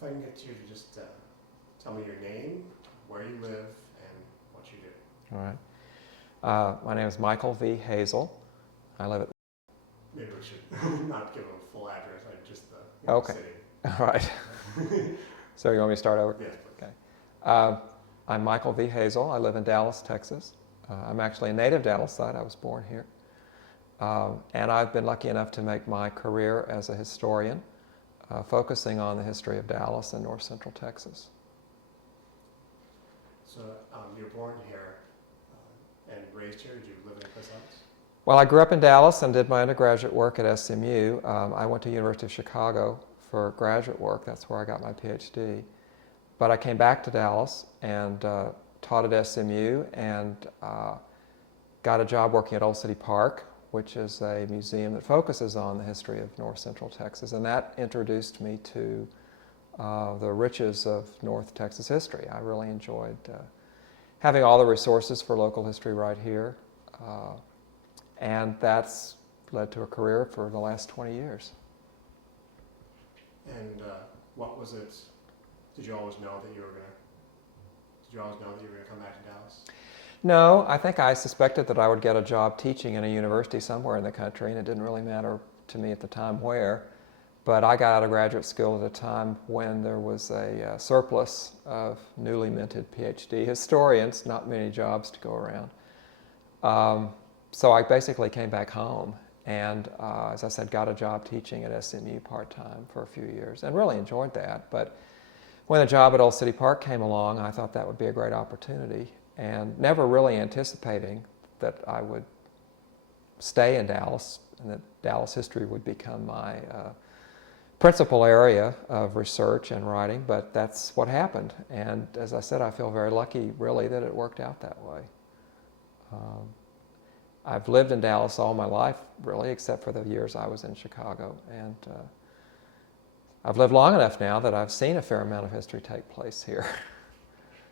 If I can get you to just tell me your name, where you live, and what you do. All right. My name is Michael V. Hazel. I live at... Maybe we should not give a full address, just the Okay. city. All right. So you want me to start over? Yes, please. Okay. I'm Michael V. Hazel. I live in Dallas, Texas. I'm actually a native Dallasite. I was born here. And I've been lucky enough to make my career as a historian, focusing on the history of Dallas and north central Texas. So you were born here and raised here. Did you live anyplace else? Well, I grew up in Dallas and did my undergraduate work at SMU. I went to University of Chicago for graduate work. That's where I got my PhD. But I came back to Dallas and taught at SMU and got a job working at Old City Park, which is a museum that focuses on the history of north central Texas. And that introduced me to the riches of North Texas history. I really enjoyed having all the resources for local history right here. And that's led to a career for the last 20 years. And what was it? Did you always know that you were going to come back to Dallas? No, I think I suspected that I would get a job teaching in a university somewhere in the country, and it didn't really matter to me at the time where. But I got out of graduate school at a time when there was a surplus of newly minted PhD historians, not many jobs to go around. So I basically came back home and, as I said, got a job teaching at SMU part-time for a few years and really enjoyed that. But when the job at Old City Park came along, I thought that would be a great opportunity, and never really anticipating that I would stay in Dallas and that Dallas history would become my principal area of research and writing, but that's what happened. And as I said, I feel very lucky, really, that it worked out that way. I've lived in Dallas all my life, really, except for the years I was in Chicago. And I've lived long enough now that I've seen a fair amount of history take place here.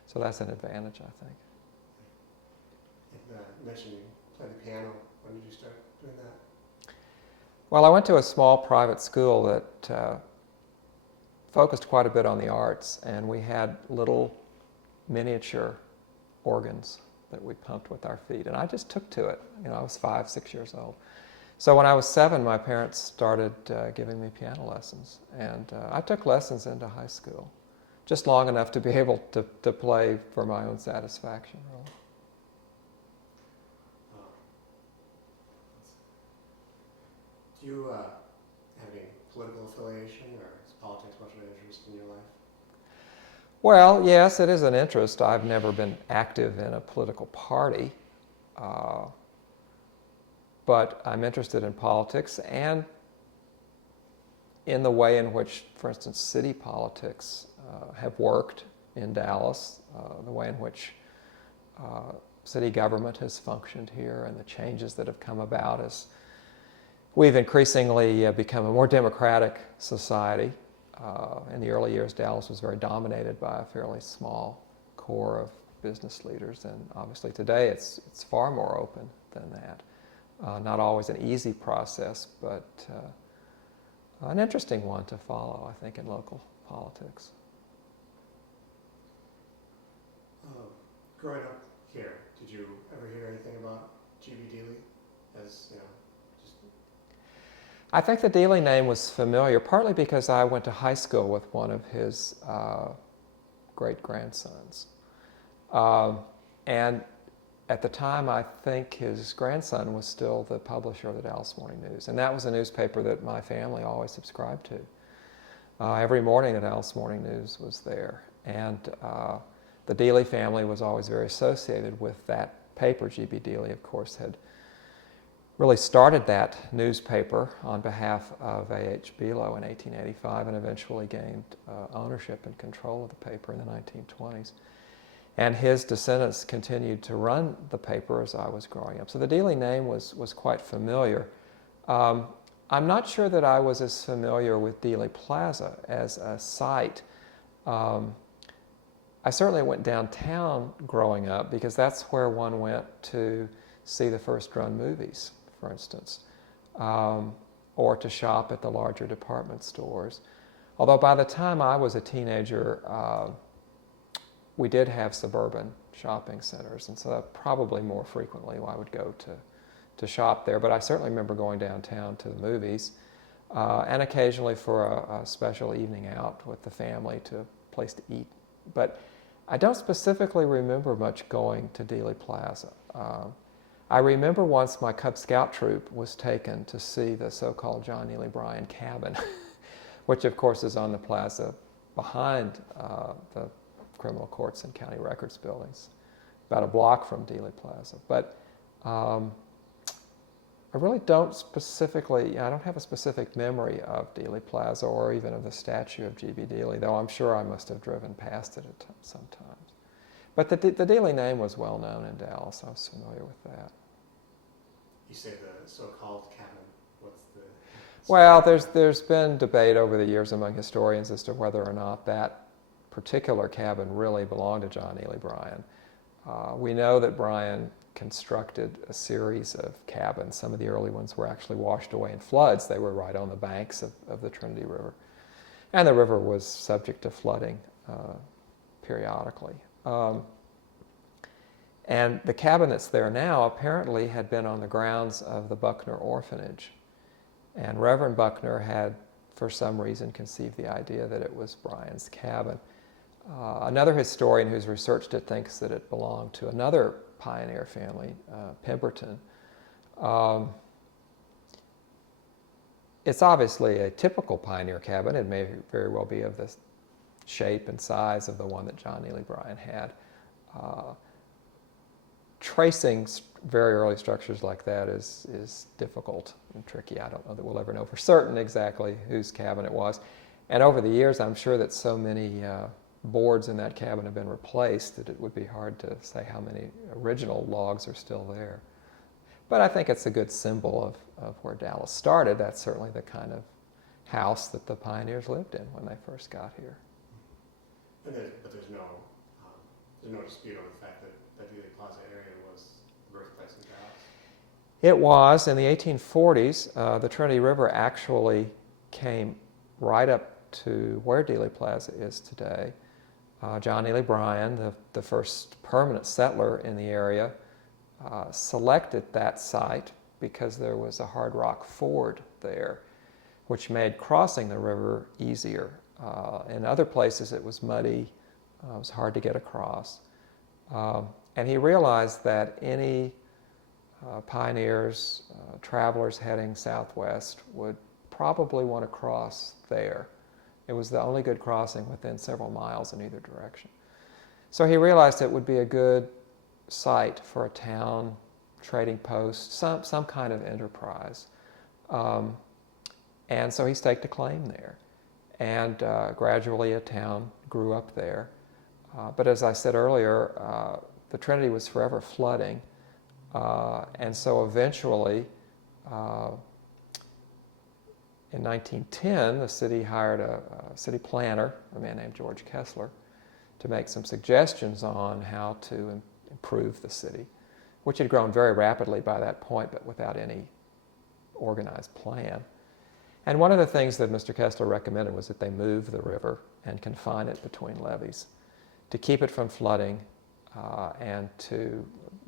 So that's an advantage, I think. You mentioned you played the piano. When did you start doing that? Well, I went to a small private school that focused quite a bit on the arts, and we had little miniature organs that we pumped with our feet, and I just took to it. You know, I was 5, 6 years old. So when I was 7, my parents started giving me piano lessons, and I took lessons into high school, just long enough to be able to play for my own satisfaction, really. Do you have any political affiliation, or is politics much of an interest in your life? Well, yes, it is an interest. I've never been active in a political party, but I'm interested in politics and in the way in which, for instance, city politics have worked in Dallas, the way in which city government has functioned here, and the changes that have come about as we've increasingly become a more democratic society. In the early years, Dallas was very dominated by a fairly small core of business leaders, and obviously today it's far more open than that. Not always an easy process, but an interesting one to follow, I think, in local politics. Growing up here, did you ever hear anything about G.B. Dealey? As you know, I think the Dealey name was familiar, partly because I went to high school with one of his great-grandsons. And at the time, I think his grandson was still the publisher of the Dallas Morning News. And that was a newspaper that my family always subscribed to. Every morning, the Dallas Morning News was there. And the Dealey family was always very associated with that paper. G.B. Dealey, of course, had really started that newspaper on behalf of A.H. Below in 1885 and eventually gained ownership and control of the paper in the 1920s. And his descendants continued to run the paper as I was growing up. So the Dealey name was quite familiar. I'm not sure that I was as familiar with Dealey Plaza as a site. I certainly went downtown growing up because that's where one went to see the first-run movies, for instance, or to shop at the larger department stores. Although by the time I was a teenager, we did have suburban shopping centers, and so that probably more frequently I would go to shop there. But I certainly remember going downtown to the movies, and occasionally for a special evening out with the family to a place to eat. But I don't specifically remember much going to Dealey Plaza. I remember once my Cub Scout troop was taken to see the so-called John Neely Bryan cabin, which of course is on the plaza behind the criminal courts and county records buildings, about a block from Dealey Plaza. But I really don't I don't have a specific memory of Dealey Plaza or even of the statue of G.B. Dealey, though I'm sure I must have driven past it sometimes. But the Dealey name was well known in Dallas. I was familiar with that. You say the so-called cabin. What's the... Well, there's been debate over the years among historians as to whether or not that particular cabin really belonged to John Neely Bryan. We know that Bryan constructed a series of cabins. Some of the early ones were actually washed away in floods. They were right on the banks of the Trinity River. And the river was subject to flooding periodically. And the cabin that's there now apparently had been on the grounds of the Buckner Orphanage. And Reverend Buckner had, for some reason, conceived the idea that it was Bryan's cabin. Another historian who's researched it thinks that it belonged to another pioneer family, Pemberton. It's obviously a typical pioneer cabin. It may very well be of the shape and size of the one that John Neely Bryan had. Tracing very early structures like that is difficult and tricky. I don't know that we'll ever know for certain exactly whose cabin it was. And over the years, I'm sure that so many boards in that cabin have been replaced that it would be hard to say how many original logs are still there. But I think it's a good symbol of where Dallas started. That's certainly the kind of house that the pioneers lived in when they first got here. But there's no dispute over the fact that the Dealey Plaza area was the birthplace in Dallas. It was. In the 1840s, the Trinity River actually came right up to where Dealey Plaza is today. John Neely Bryan, the first permanent settler in the area, selected that site because there was a hard rock ford there, which made crossing the river easier. In other places it was muddy, it was hard to get across. And he realized that any pioneers, travelers heading southwest would probably want to cross there. It was the only good crossing within several miles in either direction. So he realized it would be a good site for a town, trading post, some kind of enterprise. And so he staked a claim there. And gradually a town grew up there. But as I said earlier, the Trinity was forever flooding. And so eventually, in 1910, the city hired a city planner, a man named George Kessler, to make some suggestions on how to improve the city, which had grown very rapidly by that point, but without any organized plan. And one of the things that Mr. Kessler recommended was that they move the river and confine it between levees to keep it from flooding and to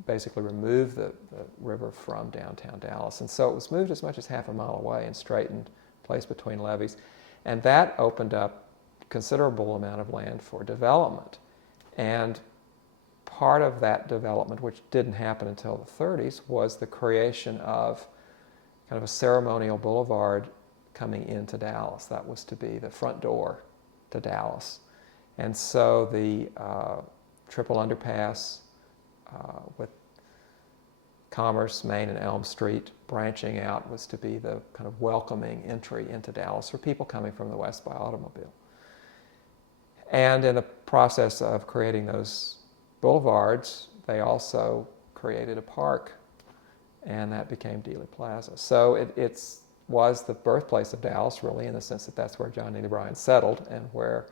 basically remove the river from downtown Dallas. And so it was moved as much as half a mile away and straightened, placed between levees. And that opened up a considerable amount of land for development. And part of that development, which didn't happen until the 30s, was the creation of kind of a ceremonial boulevard coming into Dallas. That was to be the front door to Dallas. And so the triple underpass with Commerce, Main, and Elm Street branching out was to be the kind of welcoming entry into Dallas for people coming from the west by automobile. And in the process of creating those boulevards, they also created a park, and that became Dealey Plaza. So it was the birthplace of Dallas, really, in the sense that that's where John Neely Bryan settled and where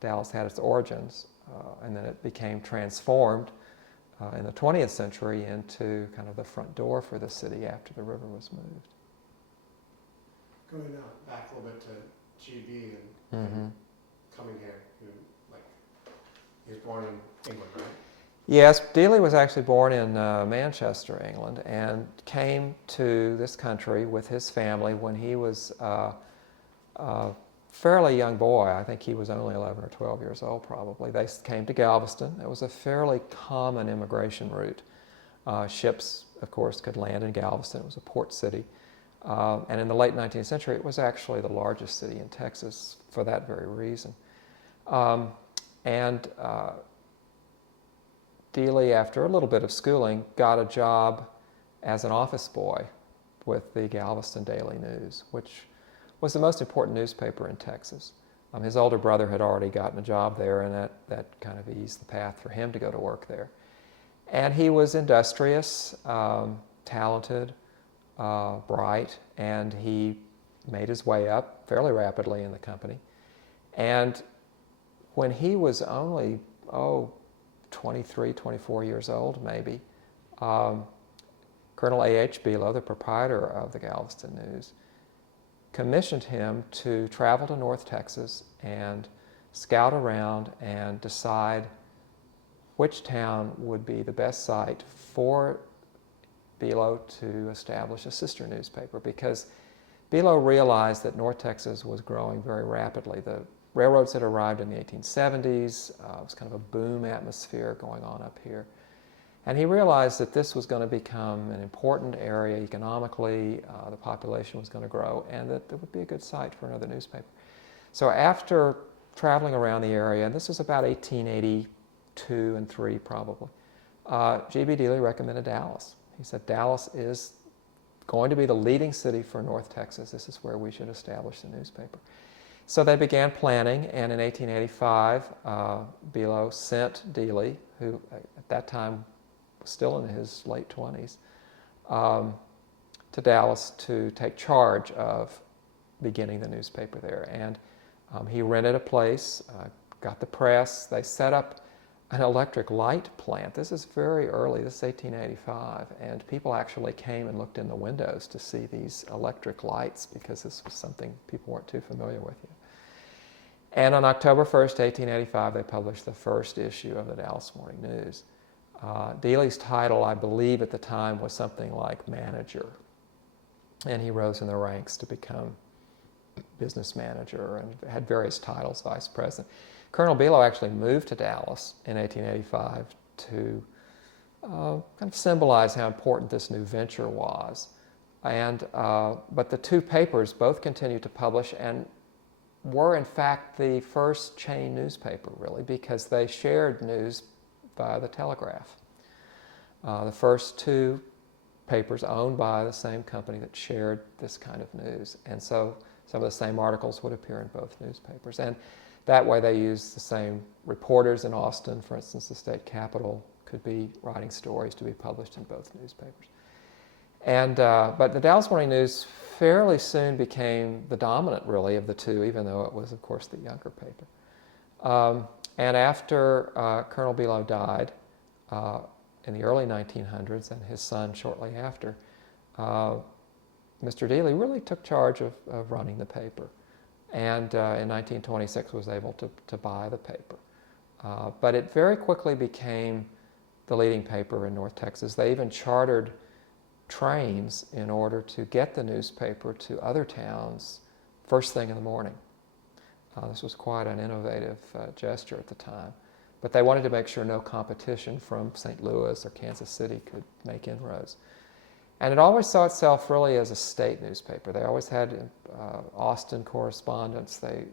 Dallas had its origins. And then it became transformed in the 20th century into kind of the front door for the city after the river was moved. Going back a little bit GB and coming here. He was born in England, right? Yes, Dealey was actually born in Manchester, England, and came to this country with his family when he was a fairly young boy. I think he was only 11 or 12 years old, probably. They came to Galveston. It was a fairly common immigration route. Ships, of course, could land in Galveston. It was a port city. And in the late 19th century, it was actually the largest city in Texas for that very reason. Dealey, after a little bit of schooling, got a job as an office boy with the Galveston Daily News, which was the most important newspaper in Texas. His older brother had already gotten a job there, and that kind of eased the path for him to go to work there. And he was industrious, talented, bright, and he made his way up fairly rapidly in the company. And when he was only, 23, 24 years old maybe, Colonel A.H. Below, the proprietor of the Galveston News, commissioned him to travel to North Texas and scout around and decide which town would be the best site for Below to establish a sister newspaper, because Below realized that North Texas was growing very rapidly. The railroads had arrived in the 1870s. It was kind of a boom atmosphere going on up here. And he realized that this was going to become an important area economically, the population was going to grow, and that it would be a good site for another newspaper. So after traveling around the area, and this was about 1882 and 3 probably, G.B. Dealey recommended Dallas. He said, Dallas is going to be the leading city for North Texas. This is where we should establish the newspaper. So they began planning, and in 1885, Below sent Dealey, who at that time was still in his late 20s, to Dallas to take charge of beginning the newspaper there. And he rented a place, got the press. They set up an electric light plant. This is very early, this is 1885, and people actually came and looked in the windows to see these electric lights, because this was something people weren't too familiar with yet. And on October 1st, 1885, they published the first issue of the Dallas Morning News. Dealey's title, I believe at the time, was something like manager, and he rose in the ranks to become business manager and had various titles, vice president. Colonel Below actually moved to Dallas in 1885 to kind of symbolize how important this new venture was. But the two papers both continued to publish and were in fact the first chain newspaper, really, because they shared news via the telegraph. The first two papers owned by the same company that shared this kind of news, and so some of the same articles would appear in both newspapers. And that way they used the same reporters in Austin. For instance, the state capitol could be writing stories to be published in both newspapers. But the Dallas Morning News fairly soon became the dominant, really, of the two, even though it was, of course, the younger paper. And after Colonel Below died in the early 1900s, and his son shortly after, Mr. Dealey really took charge of running the paper, and in 1926 was able to buy the paper. But it very quickly became the leading paper in North Texas. They even chartered trains in order to get the newspaper to other towns first thing in the morning. This was quite an innovative gesture at the time. But they wanted to make sure no competition from St. Louis or Kansas City could make inroads. And it always saw itself really as a state newspaper. They always had Austin correspondents. They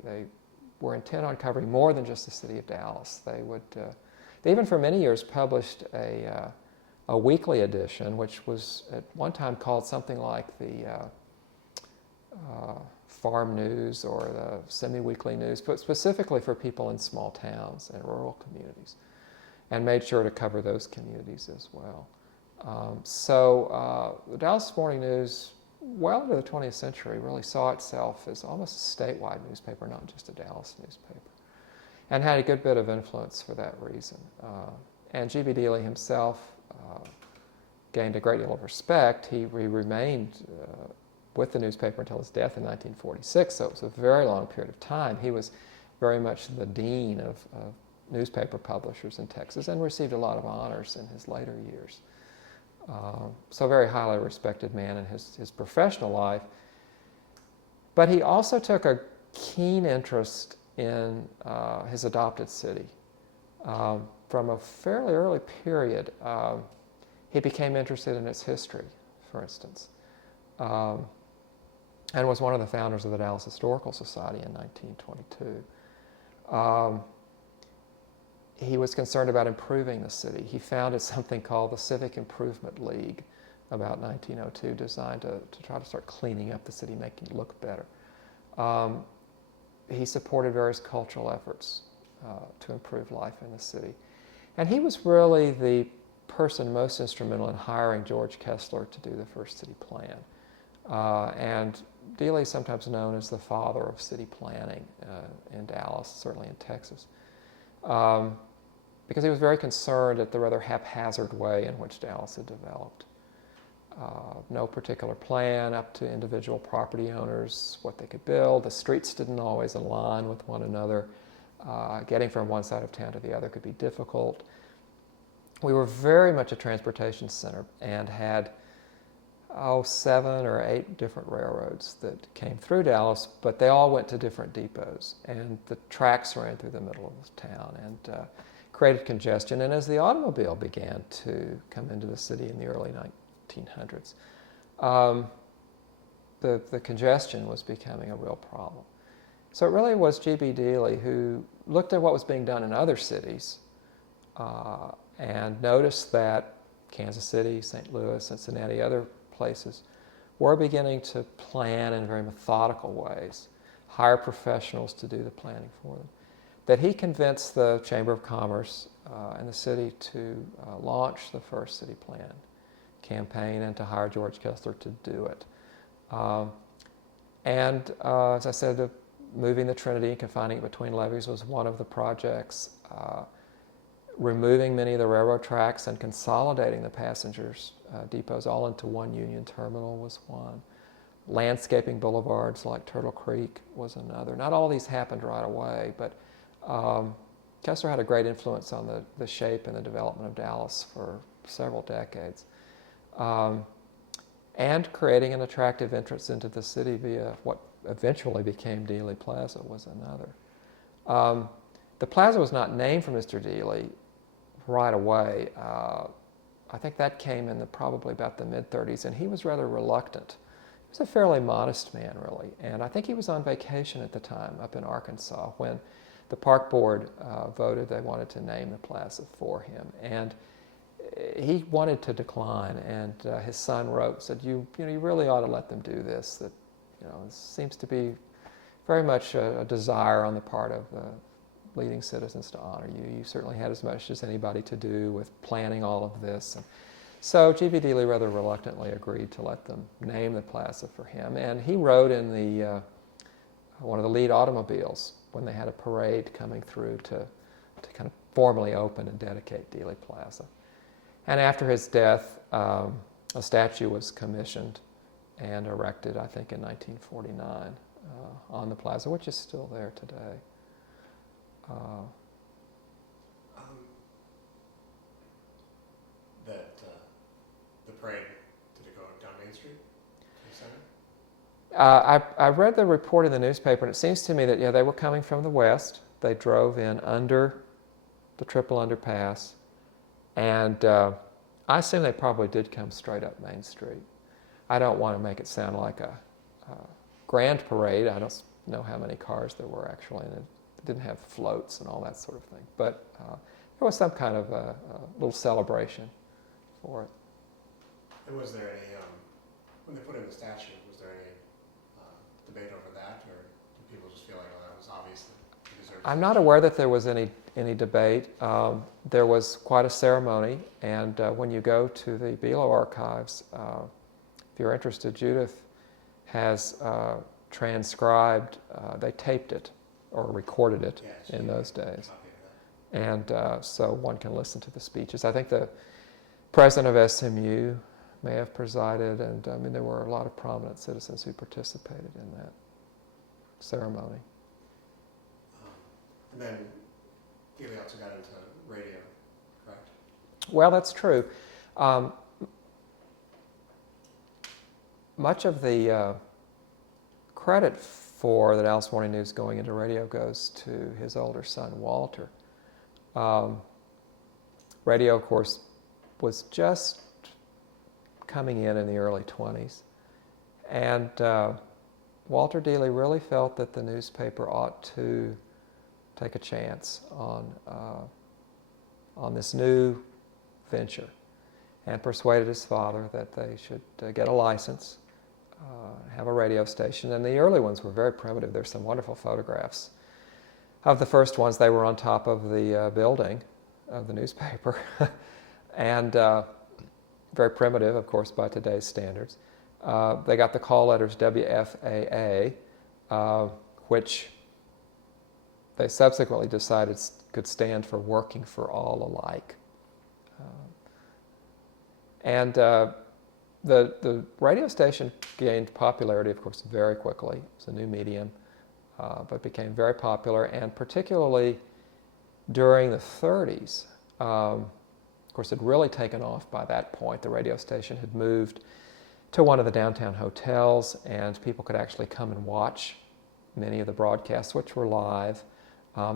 were intent on covering more than just the city of Dallas. They even for many years published a weekly edition, which was at one time called something like the Farm News or the Semi-Weekly News, but specifically for people in small towns and rural communities, and made sure to cover those communities as well. The Dallas Morning News, well into the 20th century, really saw itself as almost a statewide newspaper, not just a Dallas newspaper, and had a good bit of influence for that reason. And G.B. Dealey himself gained a great deal of respect. He remained with the newspaper until his death in 1946, so it was a very long period of time. He was very much the dean of newspaper publishers in Texas and received a lot of honors in his later years. So a very highly respected man in his professional life. But he also took a keen interest in his adopted city. From a fairly early period, he became interested in its history, for instance, and was one of the founders of the Dallas Historical Society in 1922. He was concerned about improving the city. He founded something called the Civic Improvement League about 1902, designed to try to start cleaning up the city, making it look better. He supported various cultural efforts to improve life in the city. And he was really the person most instrumental in hiring George Kessler to do the first city plan. And Dealey is sometimes known as the father of city planning in Dallas, certainly in Texas. Because he was very concerned at the rather haphazard way in which Dallas had developed. No particular plan up to individual property owners, what they could build. The streets didn't always align with one another. Getting from one side of town to the other could be difficult. We were very much a transportation center and had 7 or 8 different railroads that came through Dallas, but they all went to different depots, and the tracks ran through the middle of the town and created congestion. And as the automobile began to come into the city in the early 1900s, the congestion was becoming a real problem. So it really was G.B. Dealey who looked at what was being done in other cities and noticed that Kansas City, St. Louis, Cincinnati, other places were beginning to plan in very methodical ways, hire professionals to do the planning for them, that he convinced the Chamber of Commerce and the city to launch the first city plan campaign and to hire George Kessler to do it. As I said, moving the Trinity and confining it between levees was one of the projects. Removing many of the railroad tracks and consolidating the passengers depots all into one Union terminal was one. Landscaping boulevards like Turtle Creek was another. Not all these happened right away, but Kessler had a great influence on the shape and the development of Dallas for several decades. And creating an attractive entrance into the city via what eventually became Dealey Plaza was another. The plaza was not named for Mr. Dealey right away. I think that came in probably about the mid-30s, and he was rather reluctant. He was a fairly modest man, really, and I think he was on vacation at the time up in Arkansas when the park board voted they wanted to name the plaza for him, and he wanted to decline, and his son wrote, said, you really ought to let them do this. That, it seems to be very much a desire on the part of leading citizens to honor you. You certainly had as much as anybody to do with planning all of this. And so G.B. Dealey rather reluctantly agreed to let them name the plaza for him, and he rode in the one of the lead automobiles when they had a parade coming through to kind of formally open and dedicate Dealey Plaza. And after his death, a statue was commissioned and erected, I think, in 1949 on the plaza, which is still there today. The parade, did it go down Main Street to the center? I read the report in the newspaper, and it seems to me that they were coming from the west. They drove in under the triple underpass, and I assume they probably did come straight up Main Street. I don't want to make it sound like a grand parade. I don't know how many cars there were actually, and it didn't have floats and all that sort of thing. But there was some kind of a little celebration for it. And was there any, when they put in the statue, was there any debate over that, or did people just feel like, oh, that was obvious that he deserved it? I'm not aware that there was any debate. There was quite a ceremony, and when you go to the Bealo archives, if you're interested, Judith has transcribed, they taped it or recorded it in those days. And so one can listen to the speeches. I think the president of SMU, may have presided, and I mean there were a lot of prominent citizens who participated in that ceremony. And then Dealey also got into radio, correct? Well, that's true. Much of the credit for the Dallas Morning News going into radio goes to his older son, Walter. Radio, of course, was just coming in the early 20s. And Walter Dealey really felt that the newspaper ought to take a chance on this new venture, and persuaded his father that they should get a license, have a radio station. And the early ones were very primitive. There's some wonderful photographs of the first ones. They were on top of the building of the newspaper, and very primitive, of course, by today's standards. They got the call letters WFAA, which they subsequently decided could stand for Working for All Alike. And the radio station gained popularity, of course, very quickly. It was a new medium, but became very popular, and particularly during the 30s. Of course, it had really taken off by that point. The radio station had moved to one of the downtown hotels, and people could actually come and watch many of the broadcasts, which were live.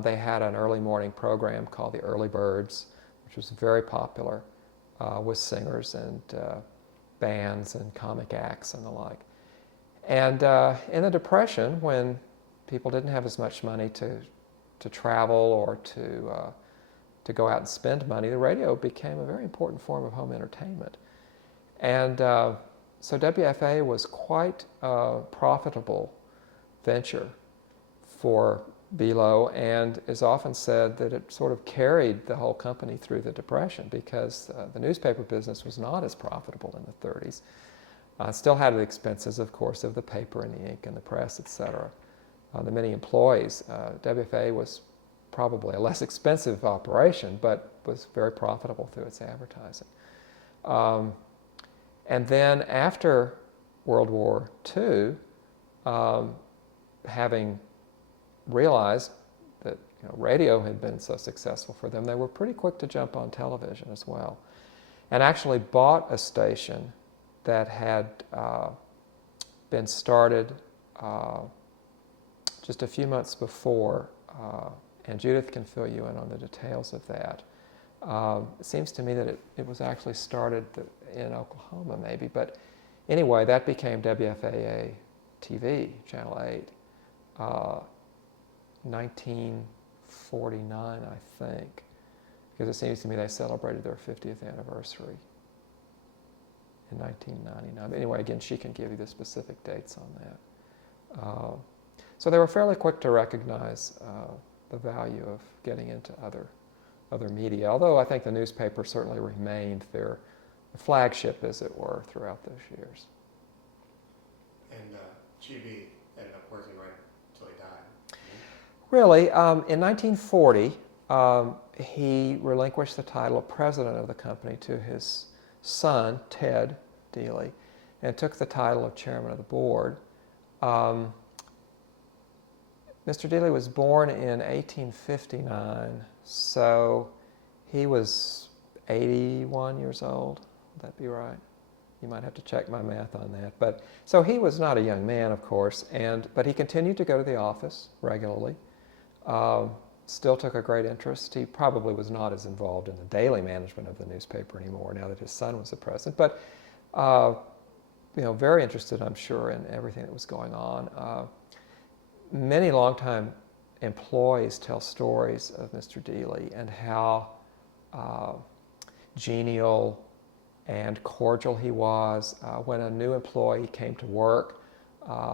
They had an early morning program called the Early Birds, which was very popular, with singers and bands and comic acts and the like. And in the Depression, when people didn't have as much money to travel or to go out and spend money, the radio became a very important form of home entertainment. And so WFA was quite a profitable venture for Below, and is often said that it sort of carried the whole company through the Depression, because the newspaper business was not as profitable in the 30s. Still had the expenses, of course, of the paper and the ink and the press, etc. The many employees. WFA was probably a less expensive operation, but was very profitable through its advertising. And then after World War II, having realized that radio had been so successful for them, they were pretty quick to jump on television as well, and actually bought a station that had been started just a few months before, and Judith can fill you in on the details of that. It seems to me that it was actually started in Oklahoma maybe, but anyway, that became WFAA TV, Channel 8. 1949, I think, because it seems to me they celebrated their 50th anniversary in 1999. But anyway, again, she can give you the specific dates on that. So they were fairly quick to recognize the value of getting into other media, although I think the newspaper certainly remained their flagship, as it were, throughout those years. And GB ended up working right until he died. Really, in 1940, he relinquished the title of president of the company to his son, Ted Dealey, and took the title of chairman of the board. Mr. Dealey was born in 1859, so he was 81 years old. Would that be right? You might have to check my math on that. But so he was not a young man, of course, but he continued to go to the office regularly. Still took a great interest. He probably was not as involved in the daily management of the newspaper anymore now that his son was the president, but very interested, I'm sure, in everything that was going on. Many longtime employees tell stories of Mr. Dealey and how genial and cordial he was. When a new employee came to work,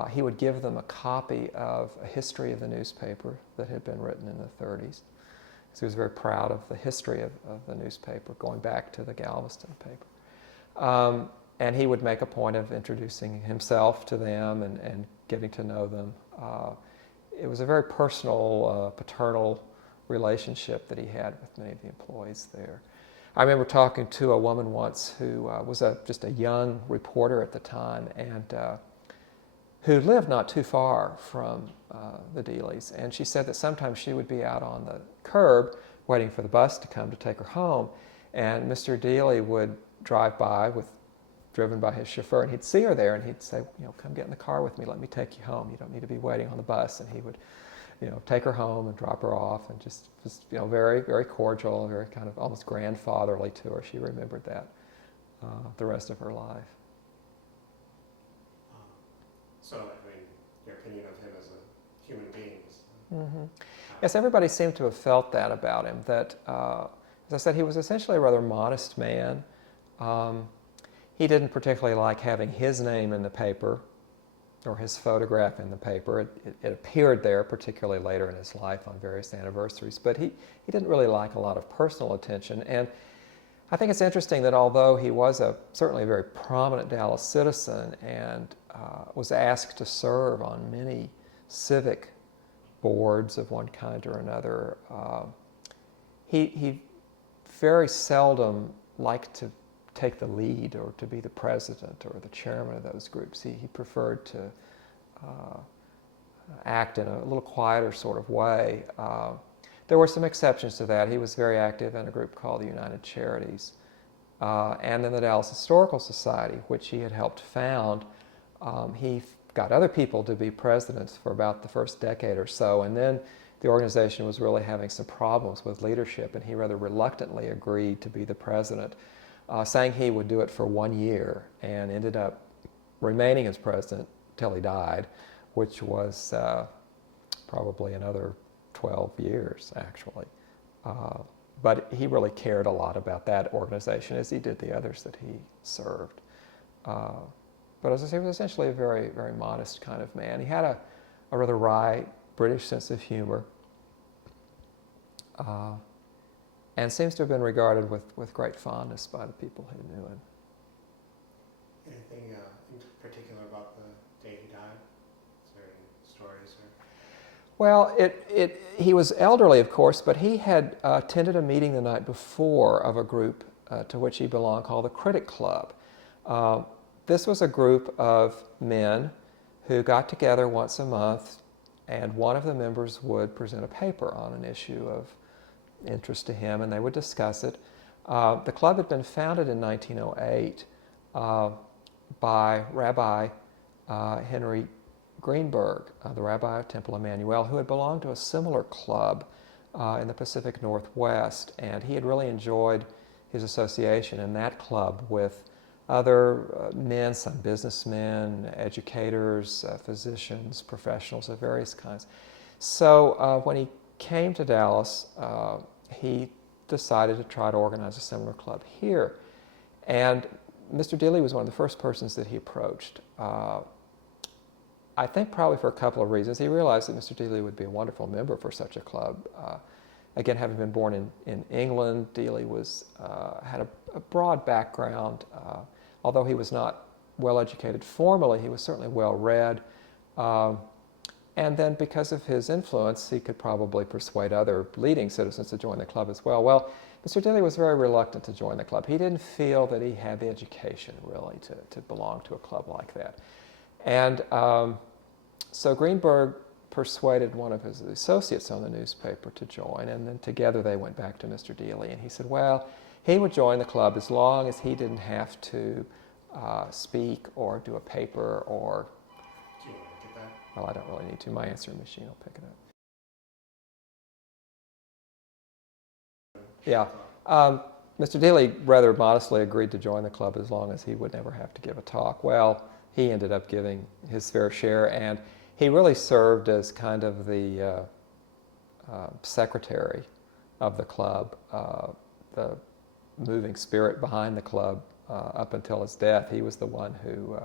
he would give them a copy of a history of the newspaper that had been written in the 30s. So he was very proud of the history of the newspaper, going back to the Galveston paper. And he would make a point of introducing himself to them and getting to know them. It was a very personal, paternal relationship that he had with many of the employees there. I remember talking to a woman once who was just a young reporter at the time, and who lived not too far from the Dealys. And she said that sometimes she would be out on the curb waiting for the bus to come to take her home, and Mr. Dealey would drive by driven by his chauffeur, and he'd see her there, and he'd say, come get in the car with me, let me take you home. You don't need to be waiting on the bus. And he would, take her home and drop her off, and just very, very cordial, very kind of almost grandfatherly to her. She remembered that the rest of her life. So, your opinion of him as a human being is... Mm-hmm. Yes, everybody seemed to have felt that about him, that, as I said, he was essentially a rather modest man. He didn't particularly like having his name in the paper or his photograph in the paper. It appeared there, particularly later in his life on various anniversaries, but he didn't really like a lot of personal attention. And I think it's interesting that although he was certainly a very prominent Dallas citizen and was asked to serve on many civic boards of one kind or another, he very seldom liked to take the lead or to be the president or the chairman of those groups. He preferred to act in a little quieter sort of way. There were some exceptions to that. He was very active in a group called the United Charities, and then the Dallas Historical Society, which he had helped found. He got other people to be presidents for about the first decade or so, and then the organization was really having some problems with leadership, and he rather reluctantly agreed to be the president, saying he would do it for 1 year, and ended up remaining as president till he died, which was probably another 12 years, actually. But he really cared a lot about that organization, as he did the others that he served. But as I say, he was essentially a very, very modest kind of man. He had a rather wry British sense of humor, and seems to have been regarded with great fondness by the people who knew him. Anything in particular about the day he died? Is there any stories? Well, he was elderly, of course, but he had attended a meeting the night before of a group to which he belonged called the Critic Club. This was a group of men who got together once a month, and one of the members would present a paper on an issue of interest to him, and they would discuss it. The club had been founded in 1908 by Rabbi Henry Greenberg, the rabbi of Temple Emmanuel, who had belonged to a similar club in the Pacific Northwest, and he had really enjoyed his association in that club with other men, some businessmen, educators, physicians, professionals of various kinds. So when he came to Dallas, he decided to try to organize a similar club here. And Mr. Dealey was one of the first persons that he approached. I think probably for a couple of reasons. He realized that Mr. Dealey would be a wonderful member for such a club. Again, having been born in England, Dealey had a broad background. Although he was not well educated formally, he was certainly well read. And then because of his influence, he could probably persuade other leading citizens to join the club as well. Well, Mr. Dealey was very reluctant to join the club. He didn't feel that he had the education, really, to belong to a club like that. And so Greenberg persuaded one of his associates on the newspaper to join, and then together they went back to Mr. Dealey, and he said, well, he would join the club as long as he didn't have to speak or do a paper or... Do you want to get that? Well, I don't really need to. My answering machine will pick it up. Yeah. Mr. Dealey rather modestly agreed to join the club as long as he would never have to give a talk. Well, he ended up giving his fair share, and he really served as kind of the secretary of the club, the moving spirit behind the club up until his death. He was the one who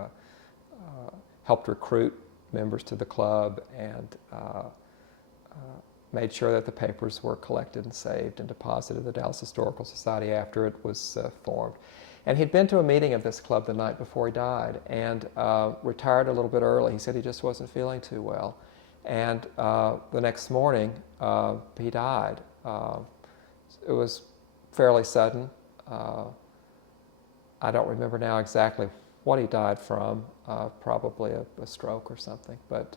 helped recruit members to the club and made sure that the papers were collected and saved and deposited at the Dallas Historical Society after it was formed. And he'd been to a meeting of this club the night before he died and retired a little bit early. He said he just wasn't feeling too well. And the next morning, he died. It was fairly sudden. I don't remember now exactly what he died from, probably a stroke or something, but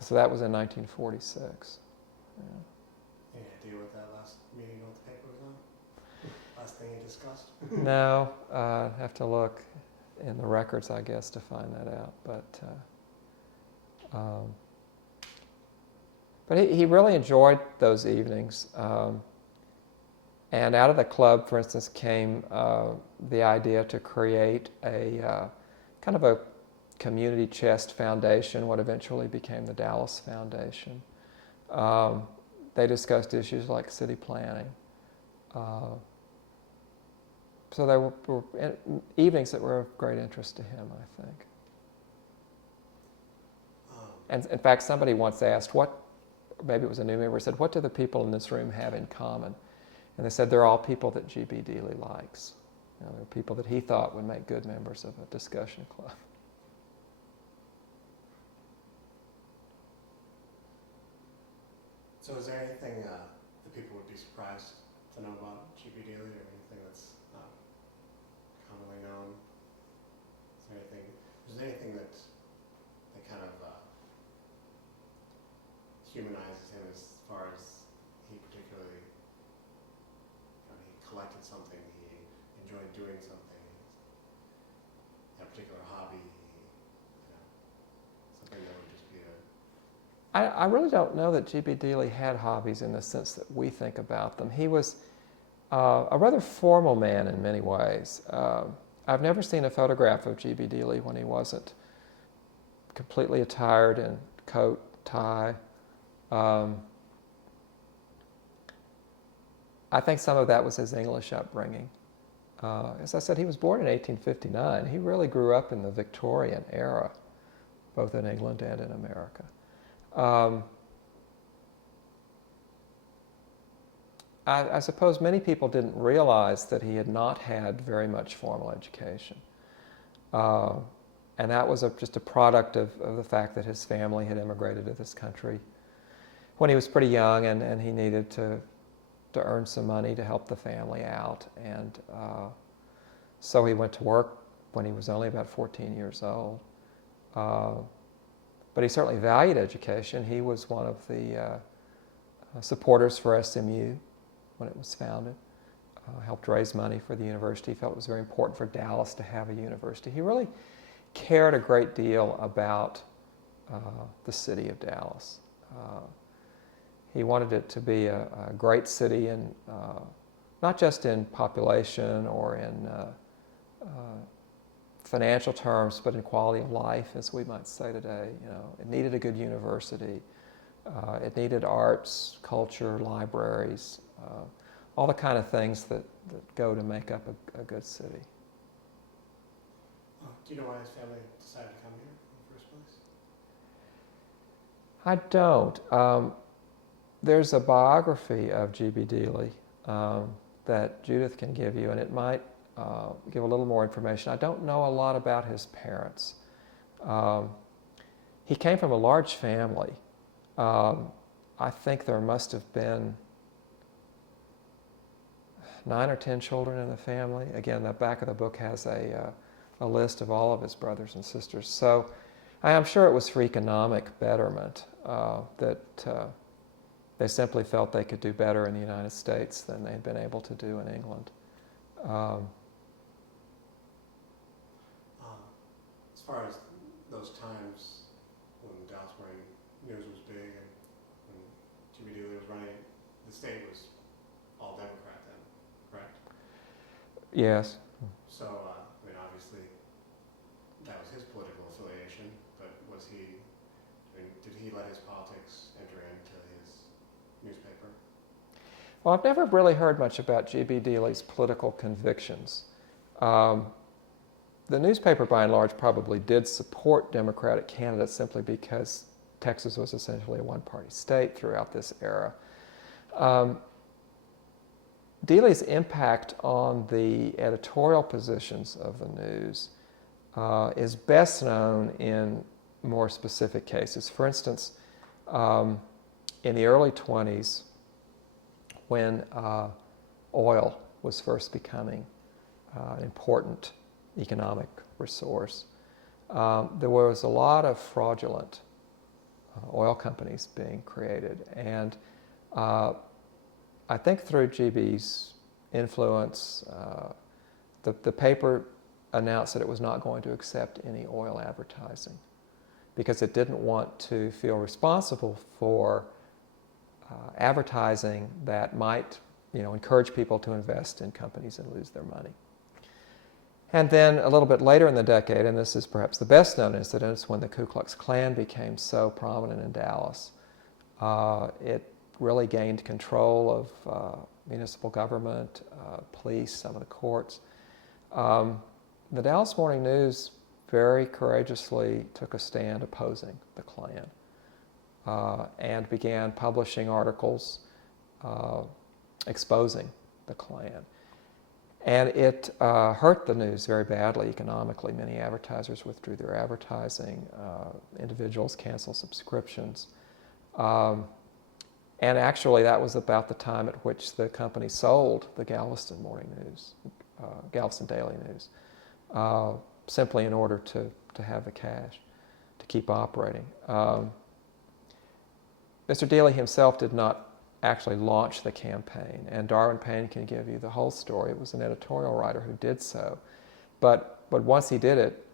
so that was in 1946. Yeah. Any idea what that last meeting with the paper was on? Last thing you discussed? No, I have to look in the records, I guess, to find that out. But he really enjoyed those evenings. And out of the club, for instance, came the idea to create a kind of a community chest foundation, what eventually became the Dallas Foundation. They discussed issues like city planning. So there were evenings that were of great interest to him, I think. And in fact, somebody once asked, maybe it was a new member, said, what do the people in this room have in common? And they said, they're all people that G.B. Dealey likes. You know, they're people that he thought would make good members of a discussion club. So is there anything that people would be surprised to know about G.B. Dealey, or anything that's not commonly known? Is there anything that kind of humanizes him as far as he particularly, he collected something, he enjoyed doing something, a particular hobby, something that would just be I really don't know that G.B. Dealey had hobbies in the sense that we think about them. He was a rather formal man in many ways. I've never seen a photograph of G.B. Dealey when he wasn't completely attired in coat, tie. I think some of that was his English upbringing. As I said, he was born in 1859. He really grew up in the Victorian era, both in England and in America. I suppose many people didn't realize that he had not had very much formal education. And that was just a product of the fact that his family had immigrated to this country when he was pretty young, and he needed to earn some money to help the family out. And so he went to work when he was only about 14 years old. But he certainly valued education. He was one of the supporters for SMU when it was founded. Helped raise money for the university. He felt it was very important for Dallas to have a university. He really cared a great deal about the city of Dallas. He wanted it to be a great city, and not just in population or in financial terms, but in quality of life, as we might say today. You know, it needed a good university. It needed arts, culture, libraries, all the kind of things that go to make up a good city. Do you know why his family decided to come here in the first place? I don't. There's a biography of G.B. Dealey that Judith can give you, and it might give a little more information. I don't know a lot about his parents. He came from a large family. I think there must have been 9 or 10 children in the family. Again, the back of the book has a list of all of his brothers and sisters. So I am sure it was for economic betterment that they simply felt they could do better in the United States than they'd been able to do in England. As far as those times when the Dallas Morning News was big and when G.B. Dealey was running, the state was all Democrat then, correct? Yes. So, I mean, obviously, that was his political affiliation, but did he let his politics enter into his newspaper? Well, I've never really heard much about G.B. Dealey's political convictions. The newspaper, by and large, probably did support Democratic candidates simply because Texas was essentially a one-party state throughout this era. Dealey's impact on the editorial positions of the news is best known in more specific cases. For instance, in the early 20s, when oil was first becoming an important economic resource. There was a lot of fraudulent oil companies being created, and I think through GB's influence, the paper announced that it was not going to accept any oil advertising because it didn't want to feel responsible for advertising that might, encourage people to invest in companies and lose their money. And then a little bit later in the decade, and this is perhaps the best known incident, is when the Ku Klux Klan became so prominent in Dallas. It really gained control of municipal government, police, some of the courts. The Dallas Morning News very courageously took a stand opposing the Klan and began publishing articles exposing the Klan. And it hurt the news very badly economically. Many advertisers withdrew their advertising. Individuals canceled subscriptions. And actually, that was about the time at which the company sold the Galveston Morning News, Galveston Daily News, simply in order to have the cash to keep operating. Mr. Dealey himself did not actually launch the campaign, and Darwin Payne can give you the whole story. It was an editorial writer who did so. But once he did it,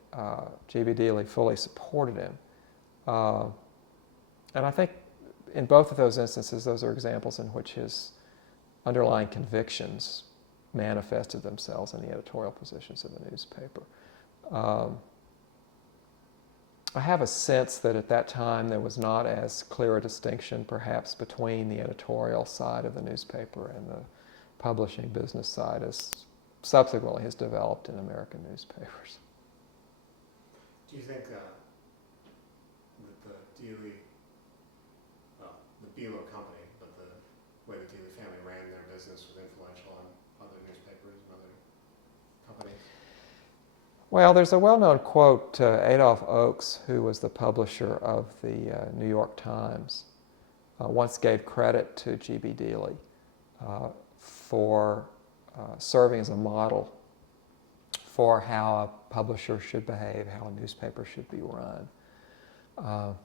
G.B. Dealey fully supported him. And I think in both of those instances, those are examples in which his underlying convictions manifested themselves in the editorial positions of the newspaper. I have a sense that at that time there was not as clear a distinction perhaps between the editorial side of the newspaper and the publishing business side as subsequently has developed in American newspapers. Do you think that the Dealey, the Bealo company, but the way the Dealey family ran their business was influential on other newspapers and other companies? Well, there's a well-known quote. Adolph Oakes, who was the publisher of the New York Times, once gave credit to G.B. Dealey for serving as a model for how a publisher should behave, how a newspaper should be run.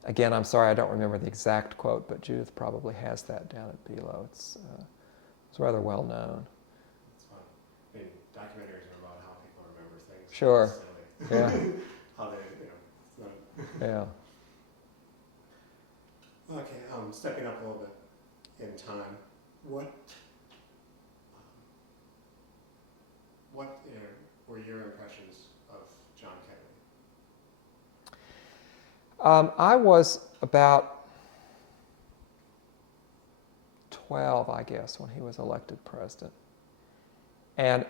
Again, I'm sorry, I don't remember the exact quote, but Judith probably has that down at Bealo. It's rather well known. I mean, documentaries are about how people remember things. Sure. Yeah. How they, Yeah. Okay. Stepping up a little bit in time, what were your impressions of John Kennedy? I was about 12, I guess, when he was elected president. And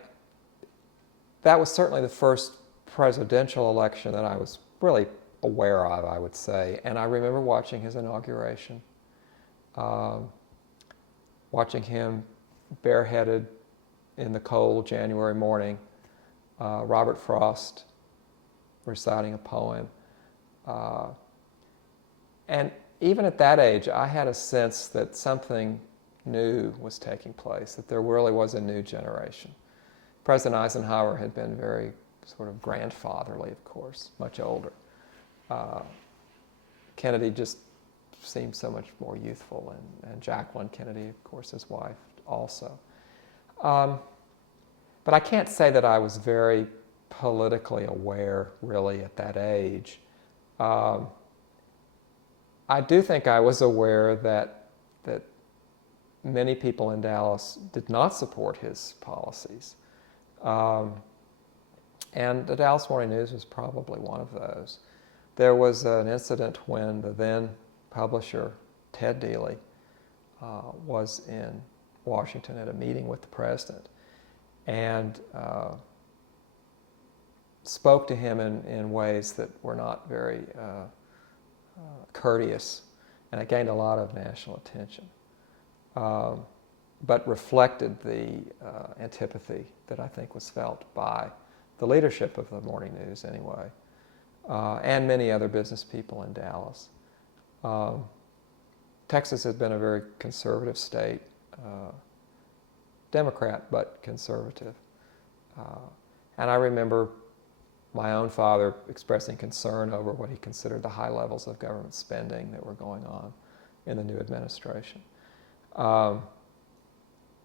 that was certainly the first presidential election that I was really aware of, I would say. And I remember watching his inauguration, watching him bareheaded in the cold January morning, Robert Frost reciting a poem. And even at that age, I had a sense that something new was taking place, that there really was a new generation. President Eisenhower had been very sort of grandfatherly, of course, much older. Kennedy just seemed so much more youthful, and Jacqueline Kennedy, of course, his wife, also. But I can't say that I was very politically aware, really, at that age. I do think I was aware that many people in Dallas did not support his policies. And the Dallas Morning News was probably one of those. There was an incident when the then publisher, Ted Dealey, was in Washington at a meeting with the president and spoke to him in ways that were not very courteous, and it gained a lot of national attention, but reflected the antipathy that I think was felt by the leadership of the Morning News anyway, and many other business people in Dallas. Texas has been a very conservative state Democrat but conservative. And I remember my own father expressing concern over what he considered the high levels of government spending that were going on in the new administration. But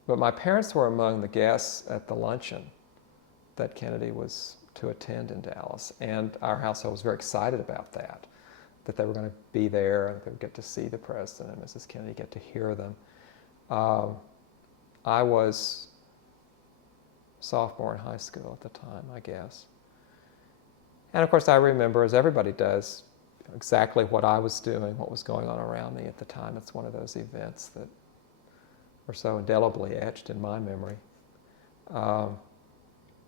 my parents were among the guests at the luncheon that Kennedy was to attend in Dallas, and our household was very excited about that they were going to be there and they would get to see the President and Mrs. Kennedy, get to hear them. I was sophomore in high school at the time, I guess. And of course I remember, as everybody does, exactly what I was doing, what was going on around me at the time. It's one of those events that were so indelibly etched in my memory.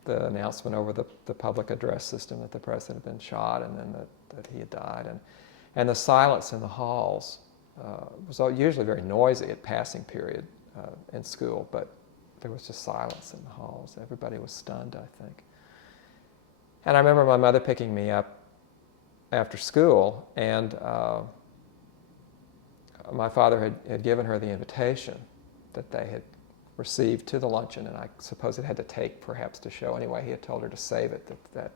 The announcement over the public address system that the President had been shot and then that he had died. And the silence in the halls was usually very noisy at passing period in school, but there was just silence in the halls. Everybody was stunned, I think. And I remember my mother picking me up after school, and my father had given her the invitation that they had received to the luncheon, and I suppose it had to take perhaps to show. Anyway, he had told her to save it, that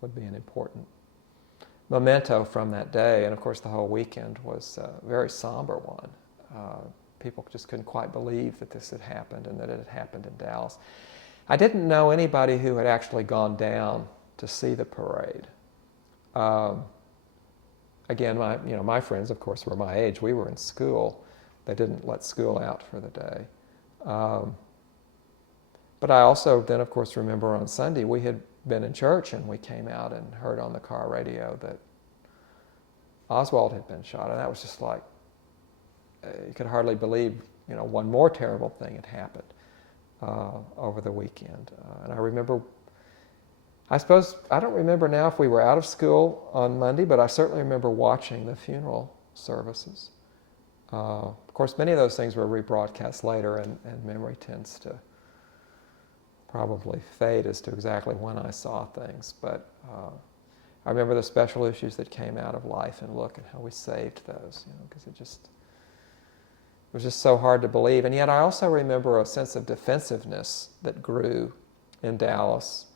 would be an important memento from that day. And of course the whole weekend was a very somber one. People just couldn't quite believe that this had happened and that it had happened in Dallas. I didn't know anybody who had actually gone down to see the parade. Again, my friends, of course, were my age. We were in school. They didn't let school out for the day. But I also then, of course, remember on Sunday we had been in church and we came out and heard on the car radio that Oswald had been shot. And that was just like, you could hardly believe, one more terrible thing had happened over the weekend. And I remember, I don't remember now if we were out of school on Monday, but I certainly remember watching the funeral services. Of course, many of those things were rebroadcast later, and memory tends to probably fade as to exactly when I saw things. But I remember the special issues that came out of Life and Look and how we saved those, because it was just so hard to believe. And yet I also remember a sense of defensiveness that grew in Dallas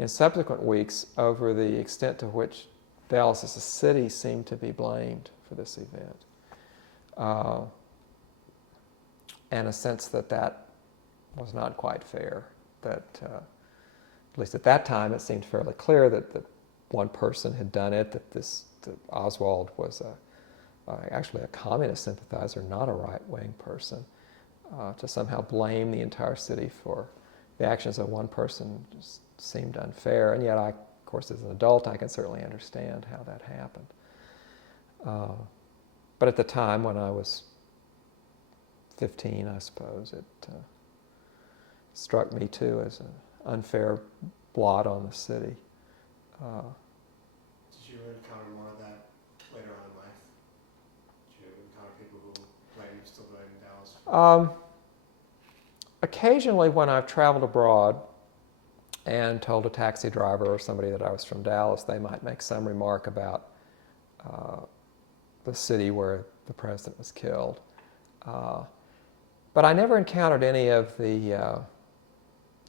in subsequent weeks over the extent to which Dallas as a city seemed to be blamed for this event. And a sense that was not quite fair, that at least at that time it seemed fairly clear that one person had done it, that Oswald was actually a communist sympathizer, not a right-wing person. To somehow blame the entire city for the actions of one person just seemed unfair, and yet of course as an adult I can certainly understand how that happened. But at the time when I was 15, I suppose, it struck me too as an unfair blot on the city. Did you encounter more of that later on in life? Did you encounter people who still blame Dallas? Occasionally when I've traveled abroad and told a taxi driver or somebody that I was from Dallas, they might make some remark about the city where the president was killed. But I never encountered any of the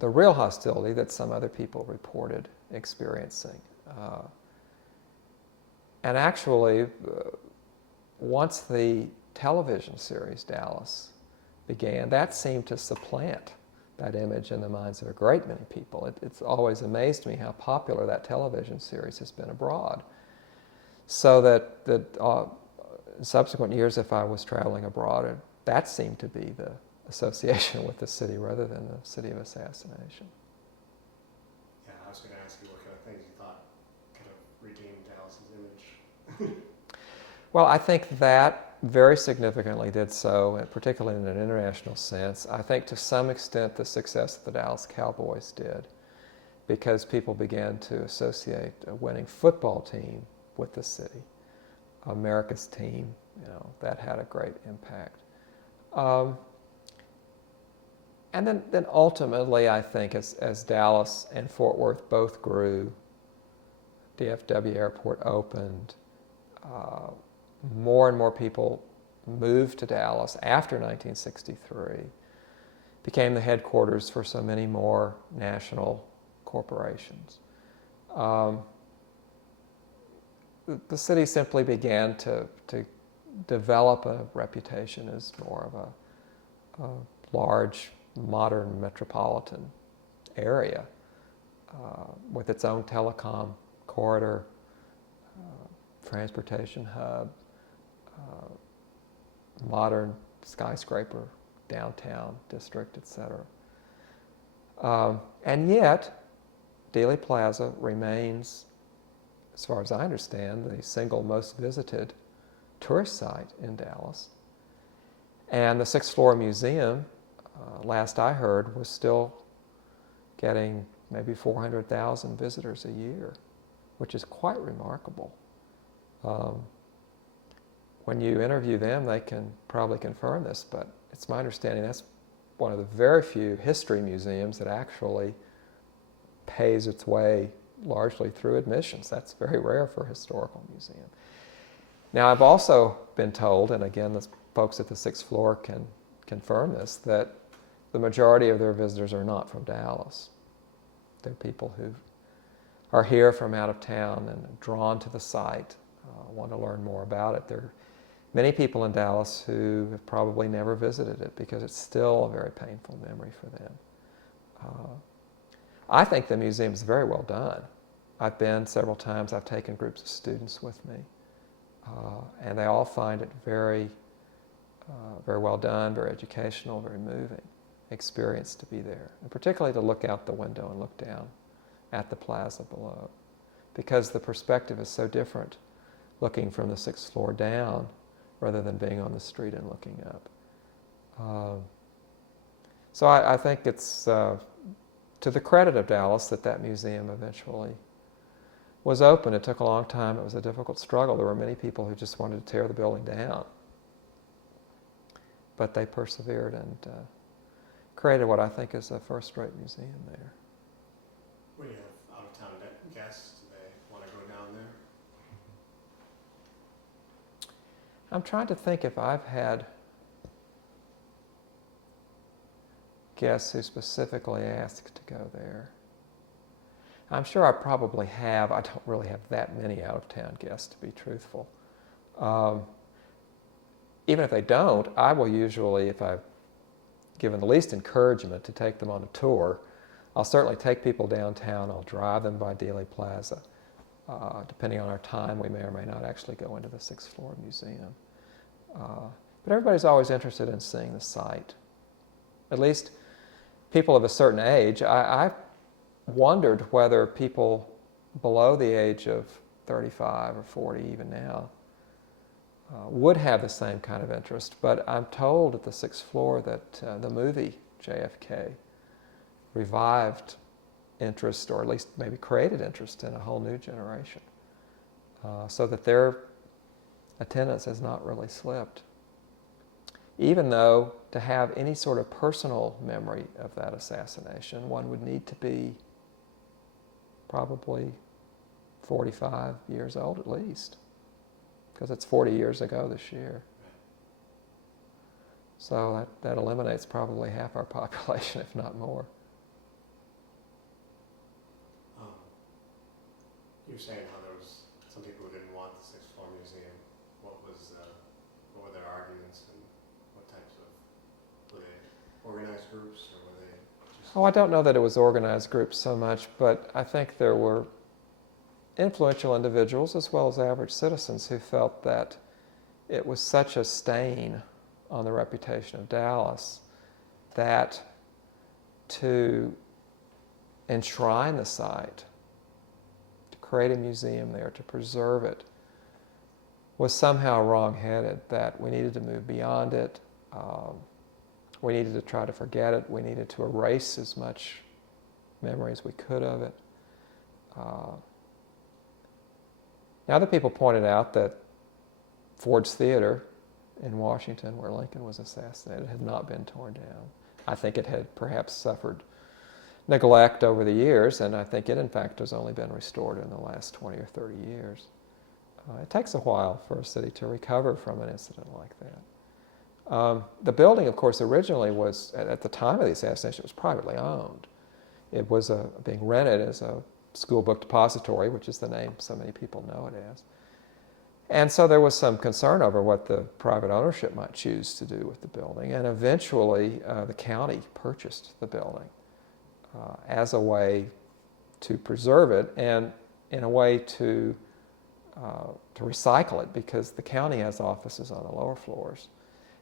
real hostility that some other people reported experiencing. And actually, once the television series Dallas began, that seemed to supplant that image in the minds of a great many people. It's always amazed me how popular that television series has been abroad. So that in subsequent years, if I was traveling abroad, that seemed to be the association with the city rather than the city of assassination. Yeah, I was going to ask you what kind of things you thought kind of redeemed Dallas's image. Well, I think that very significantly did so, and particularly in an international sense. I think to some extent the success that the Dallas Cowboys did, because people began to associate a winning football team with the city. America's team, that had a great impact. And then ultimately, I think as Dallas and Fort Worth both grew, DFW Airport opened, more and more people moved to Dallas after 1963. became the headquarters for so many more national corporations. The city simply began to develop a reputation as more of a large, modern metropolitan area with its own telecom corridor, transportation hub, modern skyscraper, downtown district, etc. And yet, Dealey Plaza remains, as far as I understand, the single most visited tourist site in Dallas. And the sixth floor museum, last I heard, was still getting maybe 400,000 visitors a year, which is quite remarkable. When you interview them, they can probably confirm this, but it's my understanding that's one of the very few history museums that actually pays its way largely through admissions. That's very rare for a historical museum. Now, I've also been told, and again, the folks at the sixth floor can confirm this, that the majority of their visitors are not from Dallas. They're people who are here from out of town and drawn to the site, want to learn more about it. There are many people in Dallas who have probably never visited it because it's still a very painful memory for them. I think the museum is very well done. I've been several times. I've taken groups of students with me, and they all find it very, very well done, very educational, very moving experience to be there, and particularly to look out the window and look down at the plaza below, because the perspective is so different looking from the sixth floor down rather than being on the street and looking up. So I think it's to the credit of Dallas that museum eventually was open. It took a long time. It was a difficult struggle. There were many people who just wanted to tear the building down. But they persevered and created what I think is a first-rate museum there. When you have out-of-town guests, do they want to go down there? I'm trying to think if I've had guests who specifically asked to go there. I'm sure I probably have. I don't really have that many out-of-town guests, to be truthful. Even if they don't, I will usually, if I've given the least encouragement to take them on a tour, I'll certainly take people downtown. I'll drive them by Dealey Plaza. Depending on our time, we may or may not actually go into the sixth floor museum. But everybody's always interested in seeing the site. At least people of a certain age. I've wondered whether people below the age of 35 or 40 even now would have the same kind of interest. But I'm told at the sixth floor that the movie JFK revived interest, or at least maybe created interest in a whole new generation, so that their attendance has not really slipped. Even though to have any sort of personal memory of that assassination, one would need to be probably 45 years old at least, because it's 40 years ago this year. So that eliminates probably half our population, if not more. You were saying how there was some people who didn't want the sixth floor museum. What were their arguments, and what types of, were they organized groups, or were they just... Oh, I don't know that it was organized groups so much, but I think there were influential individuals as well as average citizens who felt that it was such a stain on the reputation of Dallas that to enshrine the site, to create a museum there, to preserve it, was somehow wrong-headed, that we needed to move beyond it. We needed to try to forget it. We needed to erase as much memory as we could of it. Now, other people pointed out that Ford's Theater in Washington, where Lincoln was assassinated, had not been torn down. I think it had perhaps suffered neglect over the years, and I think it, in fact, has only been restored in the last 20 or 30 years. It takes a while for a city to recover from an incident like that. The building, of course, originally was, at the time of the assassination, it was privately owned. It was being rented as a school book depository, which is the name so many people know it as. And so there was some concern over what the private ownership might choose to do with the building. And eventually, the county purchased the building as a way to preserve it and in a way to recycle it, because the county has offices on the lower floors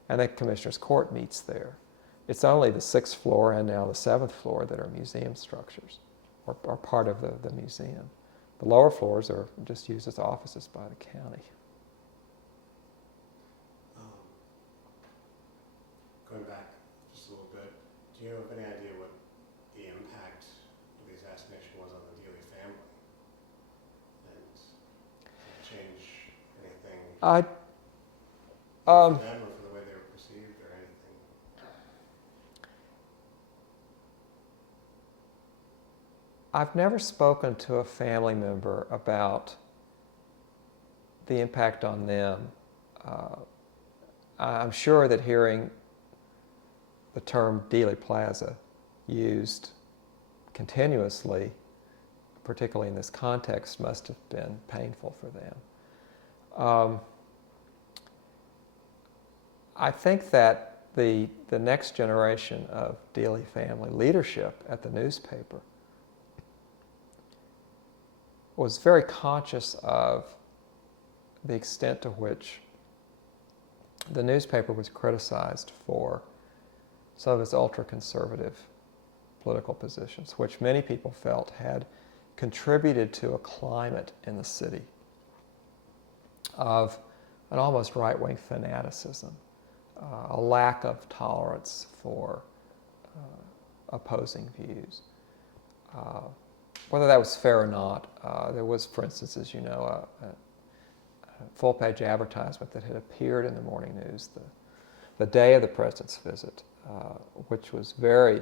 and the Commissioner's Court meets there. It's only the 6th floor and now the 7th floor that are museum structures or part of the museum. The lower floors are just used as offices by the county. Going back just a little bit, do you have any idea what the impact of the assassination was on the Dealey family? And did it change anything for them or for the way they were perceived or anything? I've never spoken to a family member about the impact on them. I'm sure that hearing the term Dealey Plaza used continuously, particularly in this context, must have been painful for them. I think that the next generation of Dealey family leadership at the newspaper was very conscious of the extent to which the newspaper was criticized for some of its ultra-conservative political positions, which many people felt had contributed to a climate in the city of an almost right-wing fanaticism, a lack of tolerance for opposing views. Whether that was fair or not, there was, for instance, as you know, a full-page advertisement that had appeared in the morning news the day of the president's visit, which was very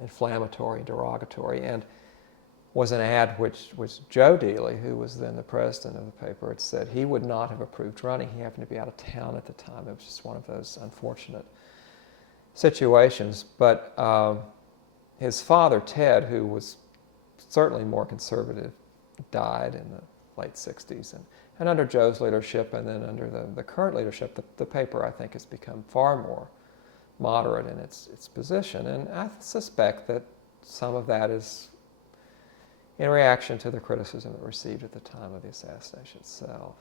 inflammatory, derogatory, and was an ad which Joe Dealey, who was then the president of the paper, had said he would not have approved running. He happened to be out of town at the time. It was just one of those unfortunate situations. But his father, Ted, who was certainly more conservative, died in the late 60s. And under Joe's leadership and then under the current leadership, the paper, I think, has become far more moderate in its position. And I suspect that some of that is in reaction to the criticism it received at the time of the assassination itself.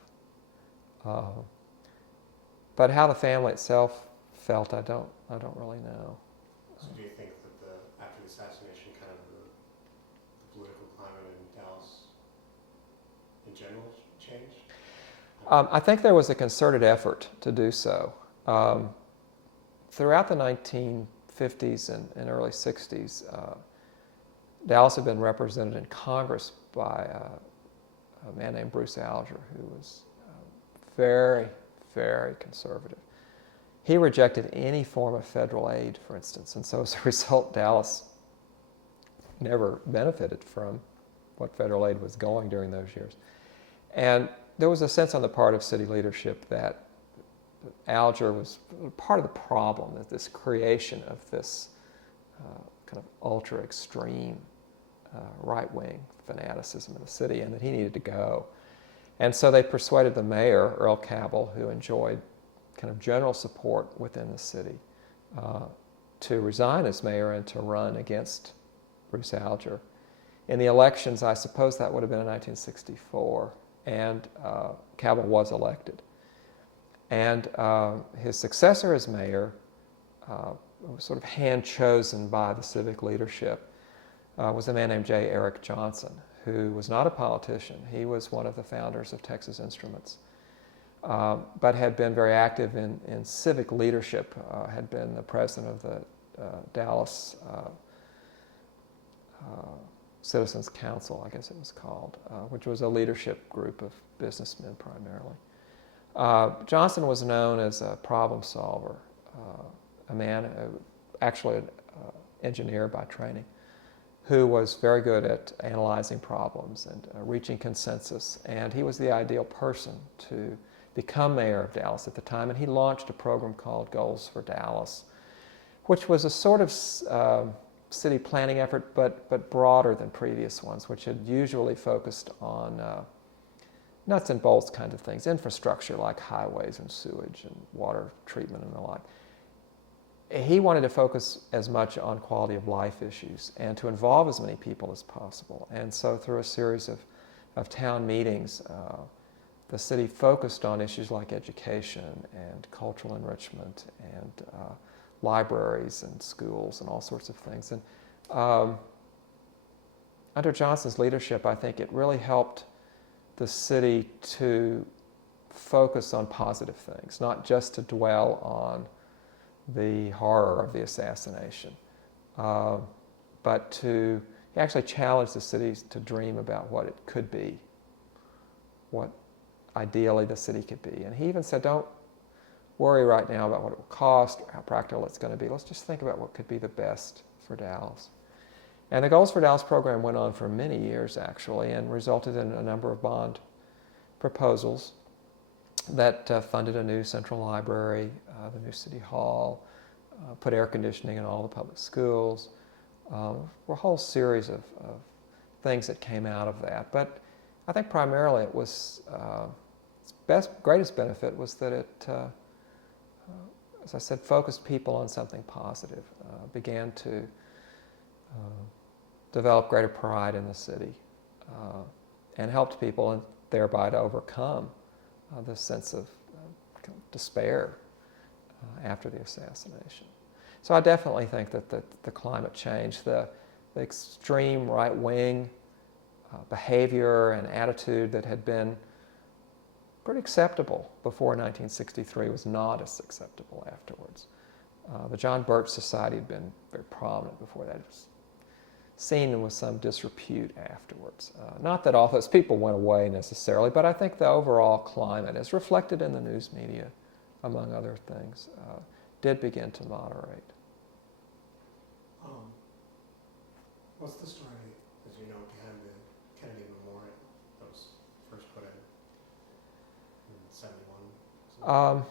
But how the family itself felt, I don't really know. So do you think that after the assassination, kind of the political climate in Dallas in general changed? I think there was a concerted effort to do so. Throughout the 1950s and early 60s, Dallas had been represented in Congress by a man named Bruce Alger, who was very, very conservative. He rejected any form of federal aid, for instance, and so as a result, Dallas never benefited from what federal aid was going during those years. And there was a sense on the part of city leadership that Alger was part of the problem, that this creation of this kind of ultra-extreme right-wing fanaticism in the city, and that he needed to go. And so they persuaded the mayor, Earl Cabell, who enjoyed kind of general support within the city, to resign as mayor and to run against Bruce Alger. In the elections, I suppose that would have been in 1964, and Cabell was elected. And his successor as mayor was sort of hand-chosen by the civic leadership, was a man named J. Eric Johnson, who was not a politician. He was one of the founders of Texas Instruments, but had been very active in civic leadership, had been the president of the Dallas Citizens Council, I guess it was called, which was a leadership group of businessmen primarily. Johnson was known as a problem solver, a man, actually an engineer by training, who was very good at analyzing problems and reaching consensus. And he was the ideal person to become mayor of Dallas at the time, and he launched a program called Goals for Dallas, which was a sort of city planning effort, but broader than previous ones, which had usually focused on nuts and bolts kind of things, infrastructure like highways and sewage and water treatment and the like. He wanted to focus as much on quality of life issues and to involve as many people as possible. And so through a series of town meetings, the city focused on issues like education and cultural enrichment and libraries and schools and all sorts of things. And under Johnson's leadership, I think it really helped the city to focus on positive things, not just to dwell on the horror of the assassination, but to actually challenge the city to dream about what it could be, what ideally the city could be. And he even said, don't worry right now about what it will cost or how practical it's going to be. Let's just think about what could be the best for Dallas. And the Goals for Dallas program went on for many years, actually, and resulted in a number of bond proposals that funded a new central library, the new city hall, put air conditioning in all the public schools, a whole series of things that came out of that. But I think primarily it was, its greatest benefit was that it, as I said, focused people on something positive, began to develop greater pride in the city, and helped people and thereby to overcome this sense of despair after the assassination. So I definitely think that the climate change, the extreme right-wing behavior and attitude that had been pretty acceptable before 1963 was not as acceptable afterwards. The John Birch Society had been very prominent before that. It was seen with some disrepute afterwards. Not that all those people went away necessarily, but I think the overall climate, as reflected in the news media, among other things, did begin to moderate. What's the story, as you know, behind the Kennedy Memorial that was first put in 71?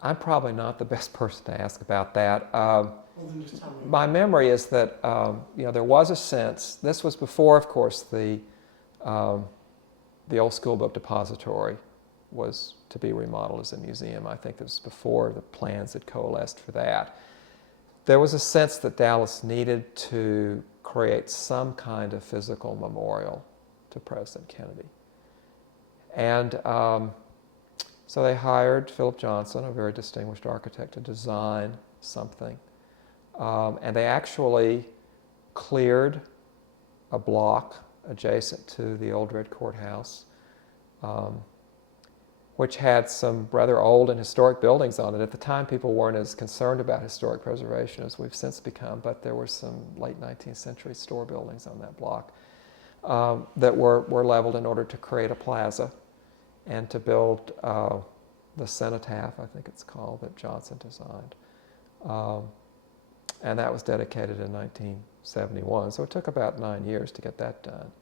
I'm probably not the best person to ask about that. Well, then just tell me. My memory is that there was a sense. This was before, of course, the old school book depository was to be remodeled as a museum. I think this was before the plans had coalesced for that. There was a sense that Dallas needed to create some kind of physical memorial to President Kennedy, and so they hired Philip Johnson, a very distinguished architect, to design something. And they actually cleared a block adjacent to the old Red Courthouse, which had some rather old and historic buildings on it. At the time, people weren't as concerned about historic preservation as we've since become, but there were some late 19th century store buildings on that block that were leveled in order to create a plaza and to build the cenotaph, I think it's called, that Johnson designed. And that was dedicated in 1971. So it took about 9 years to get that done.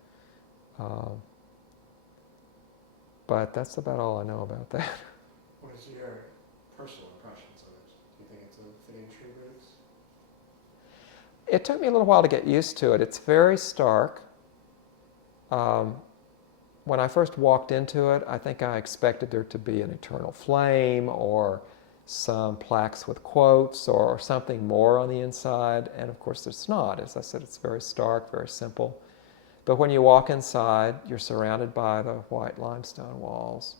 But that's about all I know about that. What is your personal impressions of it? Do you think it's a fitting tribute? It took me a little while to get used to it. It's very stark. When I first walked into it, I think I expected there to be an eternal flame or some plaques with quotes or something more on the inside, and of course it's not. As I said, it's very stark, very simple. But when you walk inside, you're surrounded by the white limestone walls,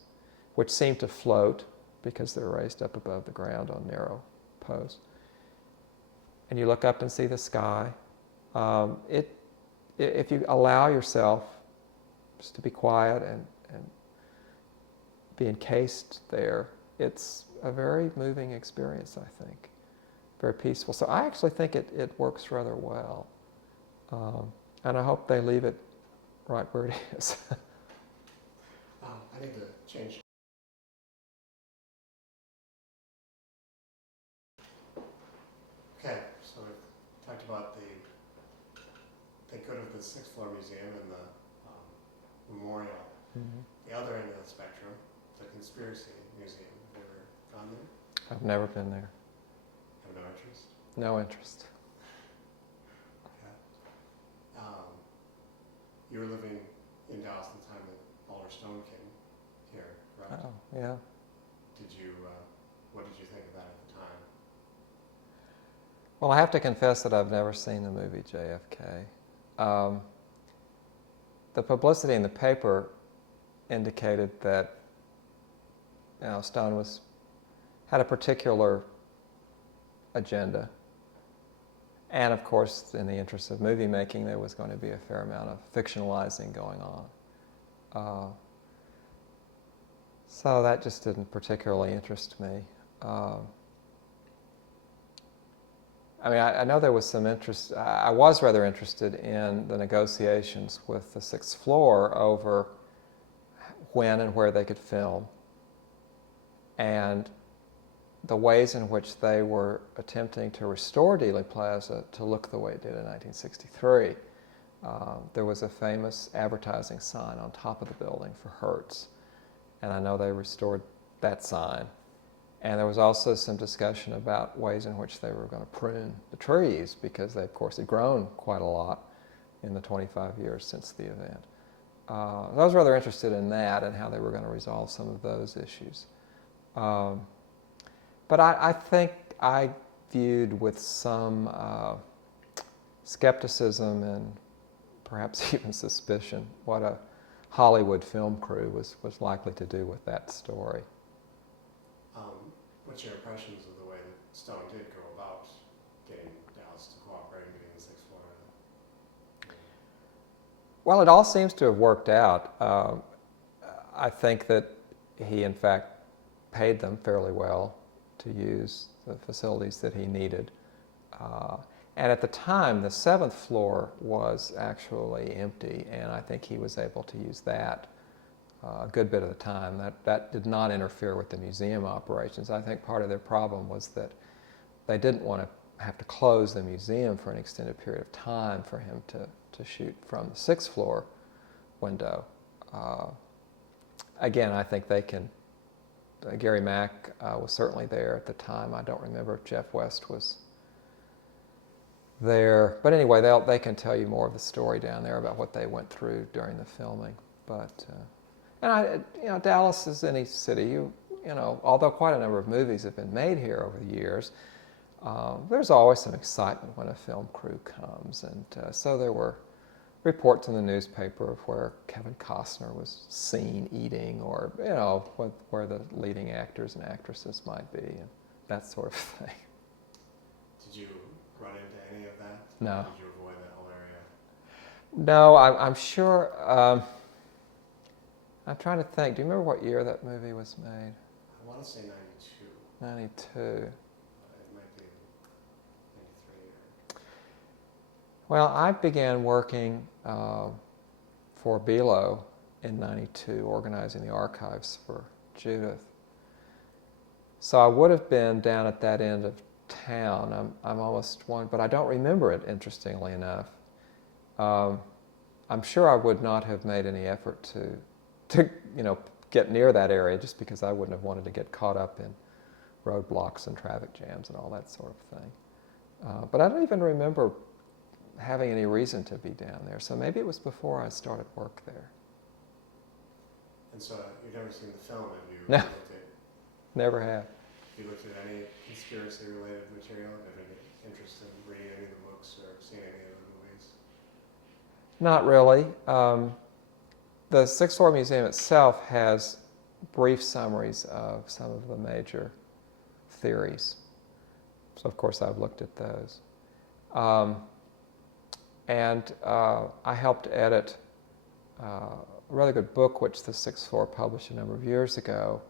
which seem to float because they're raised up above the ground on narrow posts. And you look up and see the sky. If you allow yourself just to be quiet and be encased there, it's a very moving experience, I think. Very peaceful. So I actually think it works rather well. And I hope they leave it right where it is. I need to change. Okay, so we've talked about the good of the sixth floor museum and the memorial. Mm-hmm. The other end of the spectrum the Conspiracy Museum. Have you ever gone there? I've never been there. Have no interest? No interest. Okay. You were living in Dallas at the time that Oliver Stone came here, correct? Oh, yeah. What did you think of that at the time? Well, I have to confess that I've never seen the movie JFK. The publicity in the paper indicated that Stone had a particular agenda, and of course, in the interest of movie making, there was going to be a fair amount of fictionalizing going on. So that just didn't particularly interest me. I know there was some interest. I was rather interested in the negotiations with the sixth floor over when and where they could film, and the ways in which they were attempting to restore Dealey Plaza to look the way it did in 1963. There was a famous advertising sign on top of the building for Hertz, and I know they restored that sign. And there was also some discussion about ways in which they were going to prune the trees, because they, of course, had grown quite a lot in the 25 years since the event. I was rather interested in that and how they were going to resolve some of those issues. But I think I viewed with some skepticism and perhaps even suspicion what a Hollywood film crew was likely to do with that story. What's your impressions of the way that Stone did go about getting Dallas to cooperate and getting the sixth floor? Well, it all seems to have worked out. I think that he, in fact, paid them fairly well to use the facilities that he needed. And at the time, the seventh floor was actually empty, and I think he was able to use that a good bit of the time. That did not interfere with the museum operations. I think part of their problem was that they didn't want to have to close the museum for an extended period of time for him to shoot from the sixth floor window. Again, I think they can. Gary Mack was certainly there at the time. I don't remember if Jeff West was there. But anyway, they can tell you more of the story down there about what they went through during the filming. But Dallas is any city. Although quite a number of movies have been made here over the years, there's always some excitement when a film crew comes, and so there were reports in the newspaper of where Kevin Costner was seen eating, or where the leading actors and actresses might be, and that sort of thing. Did you run into any of that? No. Did you avoid that whole area? No, I'm sure. I'm trying to think. Do you remember what year that movie was made? I want to say 92. 92. It might be 93. Well, I began working for Belo in 92, organizing the archives for Judith. So I would have been down at that end of town. I'm almost one, but I don't remember it, interestingly enough. I'm sure I would not have made any effort to get near that area, just because I wouldn't have wanted to get caught up in roadblocks and traffic jams and all that sort of thing. But I don't even remember having any reason to be down there. So maybe it was before I started work there. And so you've never seen the film, have you? No. Looked at, Never have. have you looked at any conspiracy-related material? Have you any interest in reading any of the books or seeing any of the movies? Not really. The Sixth Floor Museum itself has brief summaries of some of the major theories. So, of course, I've looked at those. And I helped edit a rather good book which the Sixth Floor published a number of years ago,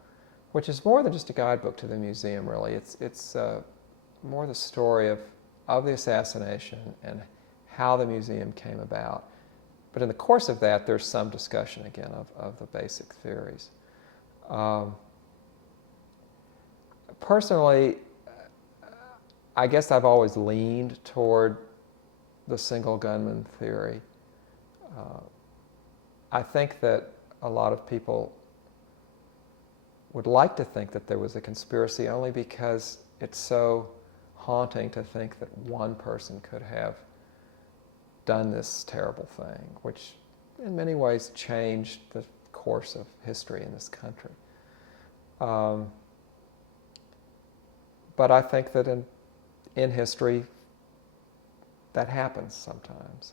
which is more than just a guidebook to the museum, really. It's more the story of the assassination and how the museum came about. But in the course of that, there's some discussion, again, of the basic theories. Personally, I guess I've always leaned toward the single gunman theory. I think that a lot of people would like to think that there was a conspiracy only because it's so haunting to think that one person could have done this terrible thing, which in many ways changed the course of history in this country. But I think that in history, that happens sometimes.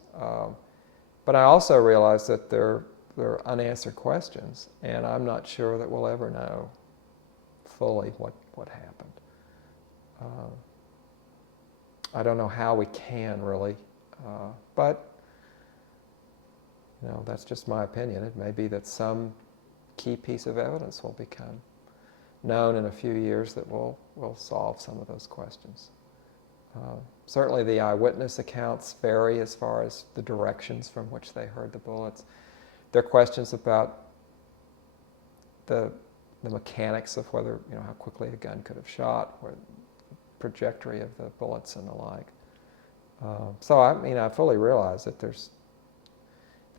But I also realize that there are unanswered questions, and I'm not sure that we'll ever know fully what happened. I don't know how we can really, but that's just my opinion. It may be that some key piece of evidence will become known in a few years that will solve some of those questions. Certainly the eyewitness accounts vary as far as the directions from which they heard the bullets. There are questions about the mechanics of whether, how quickly a gun could have shot, or the trajectory of the bullets and the like. So I fully realize that there's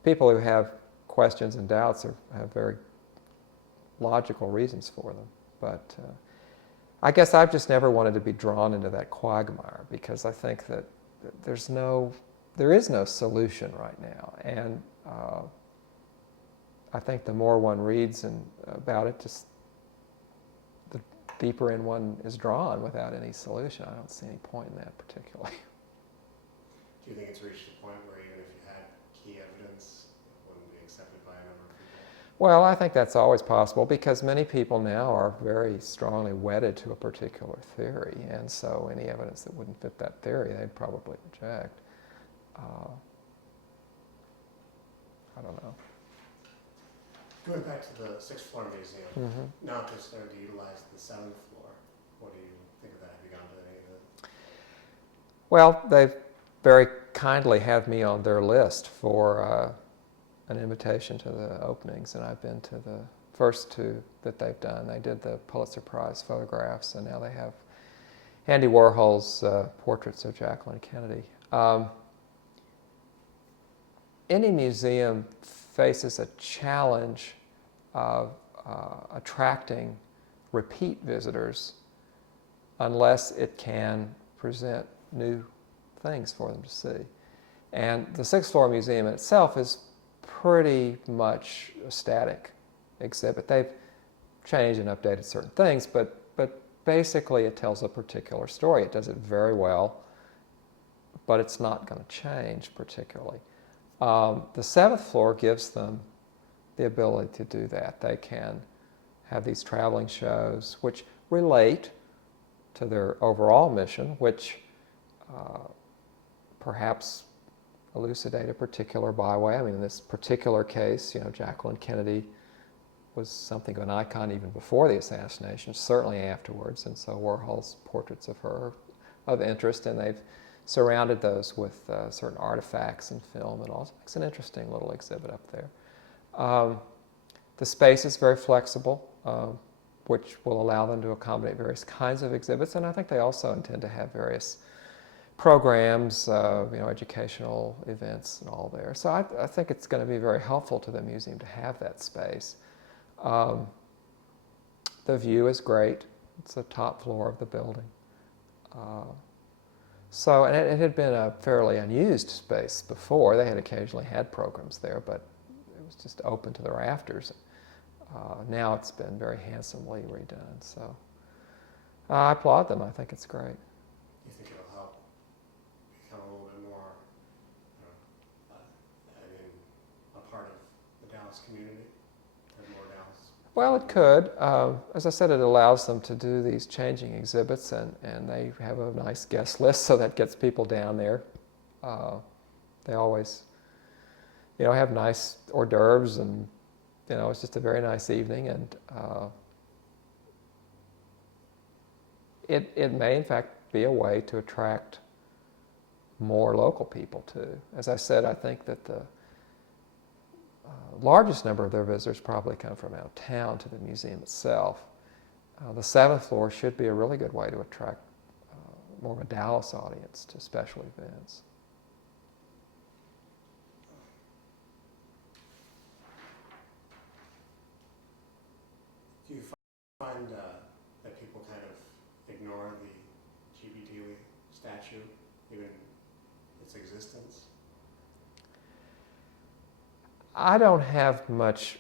people who have questions and doubts have very logical reasons for them. But I guess I've just never wanted to be drawn into that quagmire, because I think that there is no solution right now. And I think the more one reads about it, just the deeper in one is drawn without any solution. I don't see any point in that particularly. Do you think it's reached a point where even if you had key evidence, it wouldn't be accepted by a number of people? Well, I think that's always possible, because many people now are very strongly wedded to a particular theory, and so any evidence that wouldn't fit that theory, they'd probably reject. I don't know. Going back to the sixth floor museum, Mm-hmm. now that they're starting to utilize the seventh floor, what do you think of that? Have you gone to any of it? Well, they very kindly have me on their list for an invitation to the openings, and I've been to the first two that they've done. They did the Pulitzer Prize photographs, and now they have Andy Warhol's portraits of Jacqueline Kennedy. Any museum faces a challenge of attracting repeat visitors unless it can present new things for them to see. And the sixth floor museum itself is pretty much a static exhibit. They've changed and updated certain things, but basically it tells a particular story. It does it very well, but it's not going to change particularly. The seventh floor gives them the ability to do that. They can have these traveling shows which relate to their overall mission, which perhaps elucidate a particular byway. I mean, in this particular case, Jacqueline Kennedy was something of an icon even before the assassination, certainly afterwards, and so Warhol's portraits of her are of interest, and they've surrounded those with certain artifacts and film and all. It's an interesting little exhibit up there. The space is very flexible, which will allow them to accommodate various kinds of exhibits, and I think they also intend to have various programs, educational events and all there. So I think it's going to be very helpful to the museum to have that space. The view is great. It's the top floor of the building. And it had been a fairly unused space before. They had occasionally had programs there, but it was just open to the rafters. Now it's been very handsomely redone. So I applaud them. I think it's great. You think it'll help become a little bit more, a part of the Dallas community? Have more Dallas? Well, it could. As I said, it allows them to do these changing exhibits, and they have a nice guest list, so that gets people down there. They always, have nice hors d'oeuvres, and, it's just a very nice evening, and it may, in fact, be a way to attract more local people, too. As I said, I think that the largest number of their visitors probably come from out of town to the museum itself. The seventh floor should be a really good way to attract more of a Dallas audience to special events. Do you find that people kind of ignore the G.B. Dealey statue, even its existence? I don't have much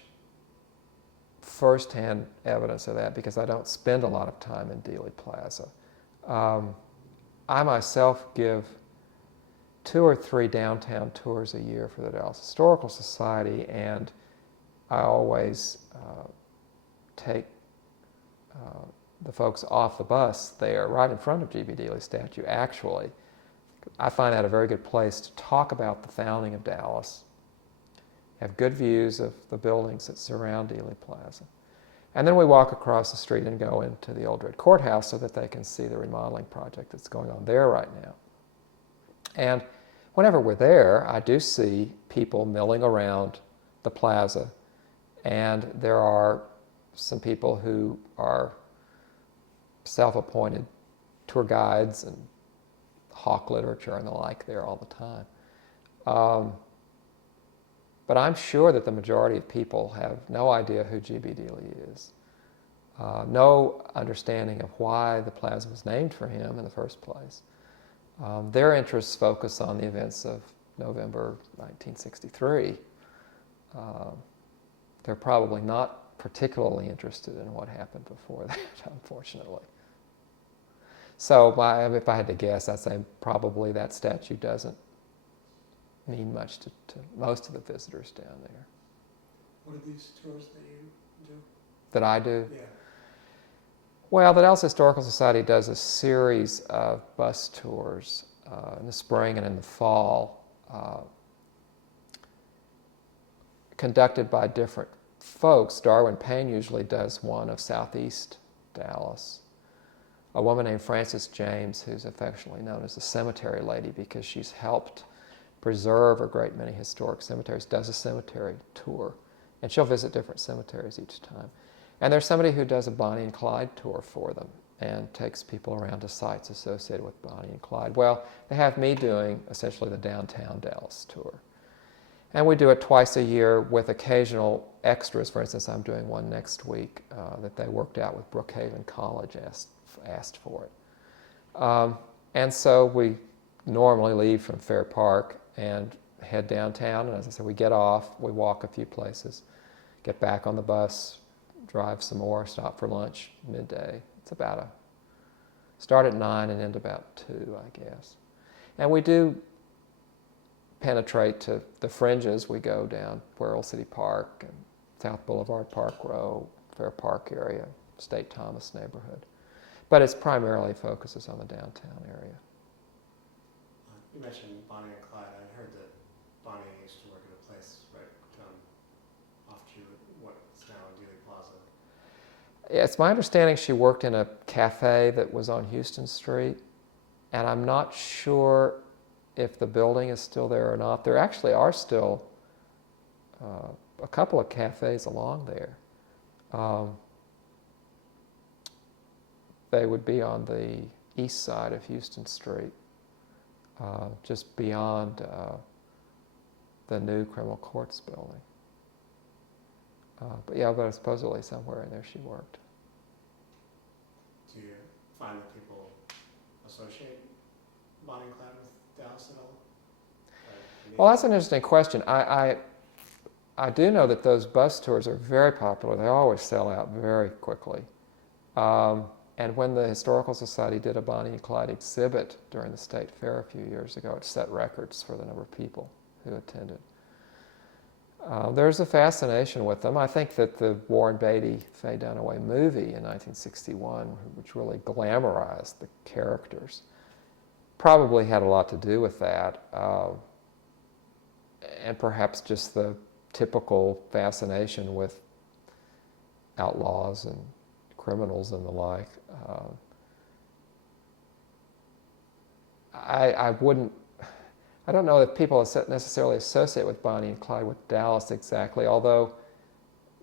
firsthand evidence of that because I don't spend a lot of time in Dealey Plaza. I myself give 2 or 3 downtown tours a year for the Dallas Historical Society, and I always take the folks off the bus there, right in front of G.B. Dealey's statue, actually. I find that a very good place to talk about the founding of Dallas, have good views of the buildings that surround Dealey Plaza. And then we walk across the street and go into the Old Red Courthouse so that they can see the remodeling project that's going on there right now. And whenever we're there, I do see people milling around the plaza, and there are some people who are self-appointed tour guides and hawk literature and the like there all the time. But I'm sure that the majority of people have no idea who G.B. Dealey is, no understanding of why the plaza was named for him in the first place. Their interests focus on the events of November 1963. They're probably not particularly interested in what happened before that, unfortunately. So if I had to guess, I'd say probably that statue doesn't mean much to most of the visitors down there. What are these tours that you do? That I do? Yeah. Well, the Dallas Historical Society does a series of bus tours in the spring and in the fall, conducted by different folks. Darwin Payne usually does one of Southeast Dallas. A woman named Frances James, who's affectionately known as the Cemetery Lady because she's helped preserve a great many historic cemeteries, does a cemetery tour. And she'll visit different cemeteries each time. And there's somebody who does a Bonnie and Clyde tour for them and takes people around to sites associated with Bonnie and Clyde. Well, they have me doing essentially the downtown Dallas tour. And we do it twice a year with occasional extras. For instance, I'm doing one next week that they worked out with Brookhaven College, asked for it. And so we normally leave from Fair Park and head downtown. And as I said, we get off, we walk a few places, get back on the bus, drive some more, stop for lunch midday. It's start at 9 and end about 2, I guess. And we do penetrate to the fringes. We go down Puerto City Park and South Boulevard, Park Row, Fair Park area, State Thomas neighborhood. But it primarily focuses on the downtown area. You mentioned Bonnie and Clyde. I heard that Bonnie used to work at a place right off what's now Dealey Plaza. Yeah, it's my understanding she worked in a cafe that was on Houston Street, and I'm not sure if the building is still there or not. There actually are still a couple of cafes along there. They would be on the east side of Houston Street, just beyond the new criminal courts building. But supposedly somewhere in there she worked. Do you find that people associate Bonnie and Clyde with Dallas at all? Well, that's an interesting question. I do know that those bus tours are very popular. They always sell out very quickly. And when the Historical Society did a Bonnie and Clyde exhibit during the State Fair a few years ago, it set records for the number of people who attended. There's a fascination with them. I think that the Warren Beatty Faye Dunaway movie in 1961, which really glamorized the characters, probably had a lot to do with that. And perhaps just the typical fascination with outlaws and criminals and the like. I don't know if people necessarily associate with Bonnie and Clyde with Dallas exactly, although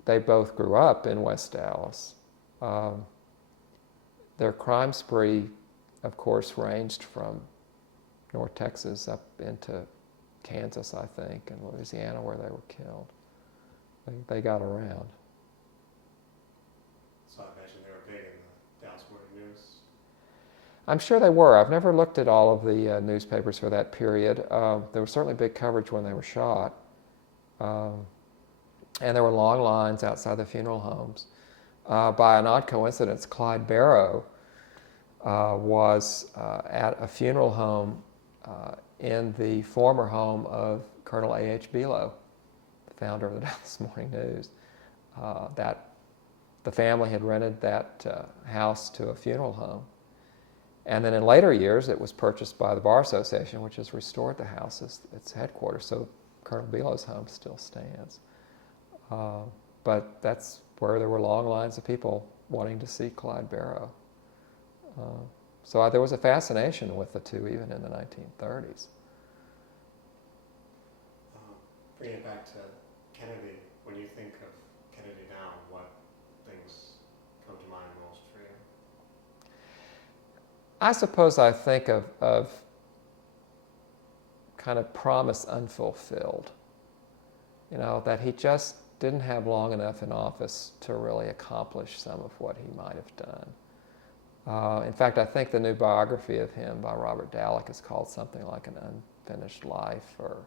they both grew up in West Dallas. Their crime spree, of course, ranged from North Texas up into Kansas, I think, and Louisiana, where they were killed. They got around. So I imagine they were I'm sure they were. I've never looked at all of the newspapers for that period. There was certainly big coverage when they were shot. And there were long lines outside the funeral homes. By an odd coincidence, Clyde Barrow was at a funeral home in the former home of Colonel A.H. Below, the founder of the Dallas Morning News. That the family had rented that house to a funeral home. And then in later years, it was purchased by the Bar Association, which has restored the house as its headquarters. So Colonel Below's home still stands. But that's where there were long lines of people wanting to see Clyde Barrow. So there was a fascination with the two even in the 1930s. Bringing it back to Kennedy, when you think of Kennedy now, what things come to mind most for you? I suppose I think of kind of promise unfulfilled. You know, that he just didn't have long enough in office to really accomplish some of what he might have done. In fact, I think the new biography of him by Robert Dallek is called something like An Unfinished Life, or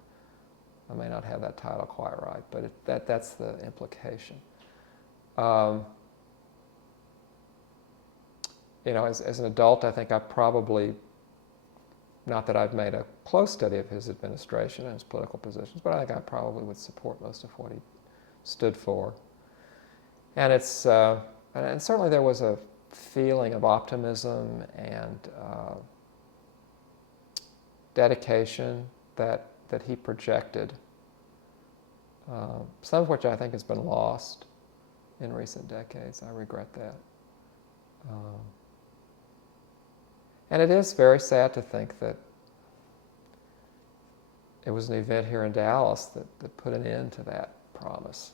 I may not have that title quite right, but that's the implication. You know, as an adult, I think I probably, not that I've made a close study of his administration and his political positions, but I think I probably would support most of what he stood for. And it's, and certainly there was a feeling of optimism and dedication that he projected, some of which I think has been lost in recent decades. I regret that. And it is very sad to think that it was an event here in Dallas that put an end to that promise.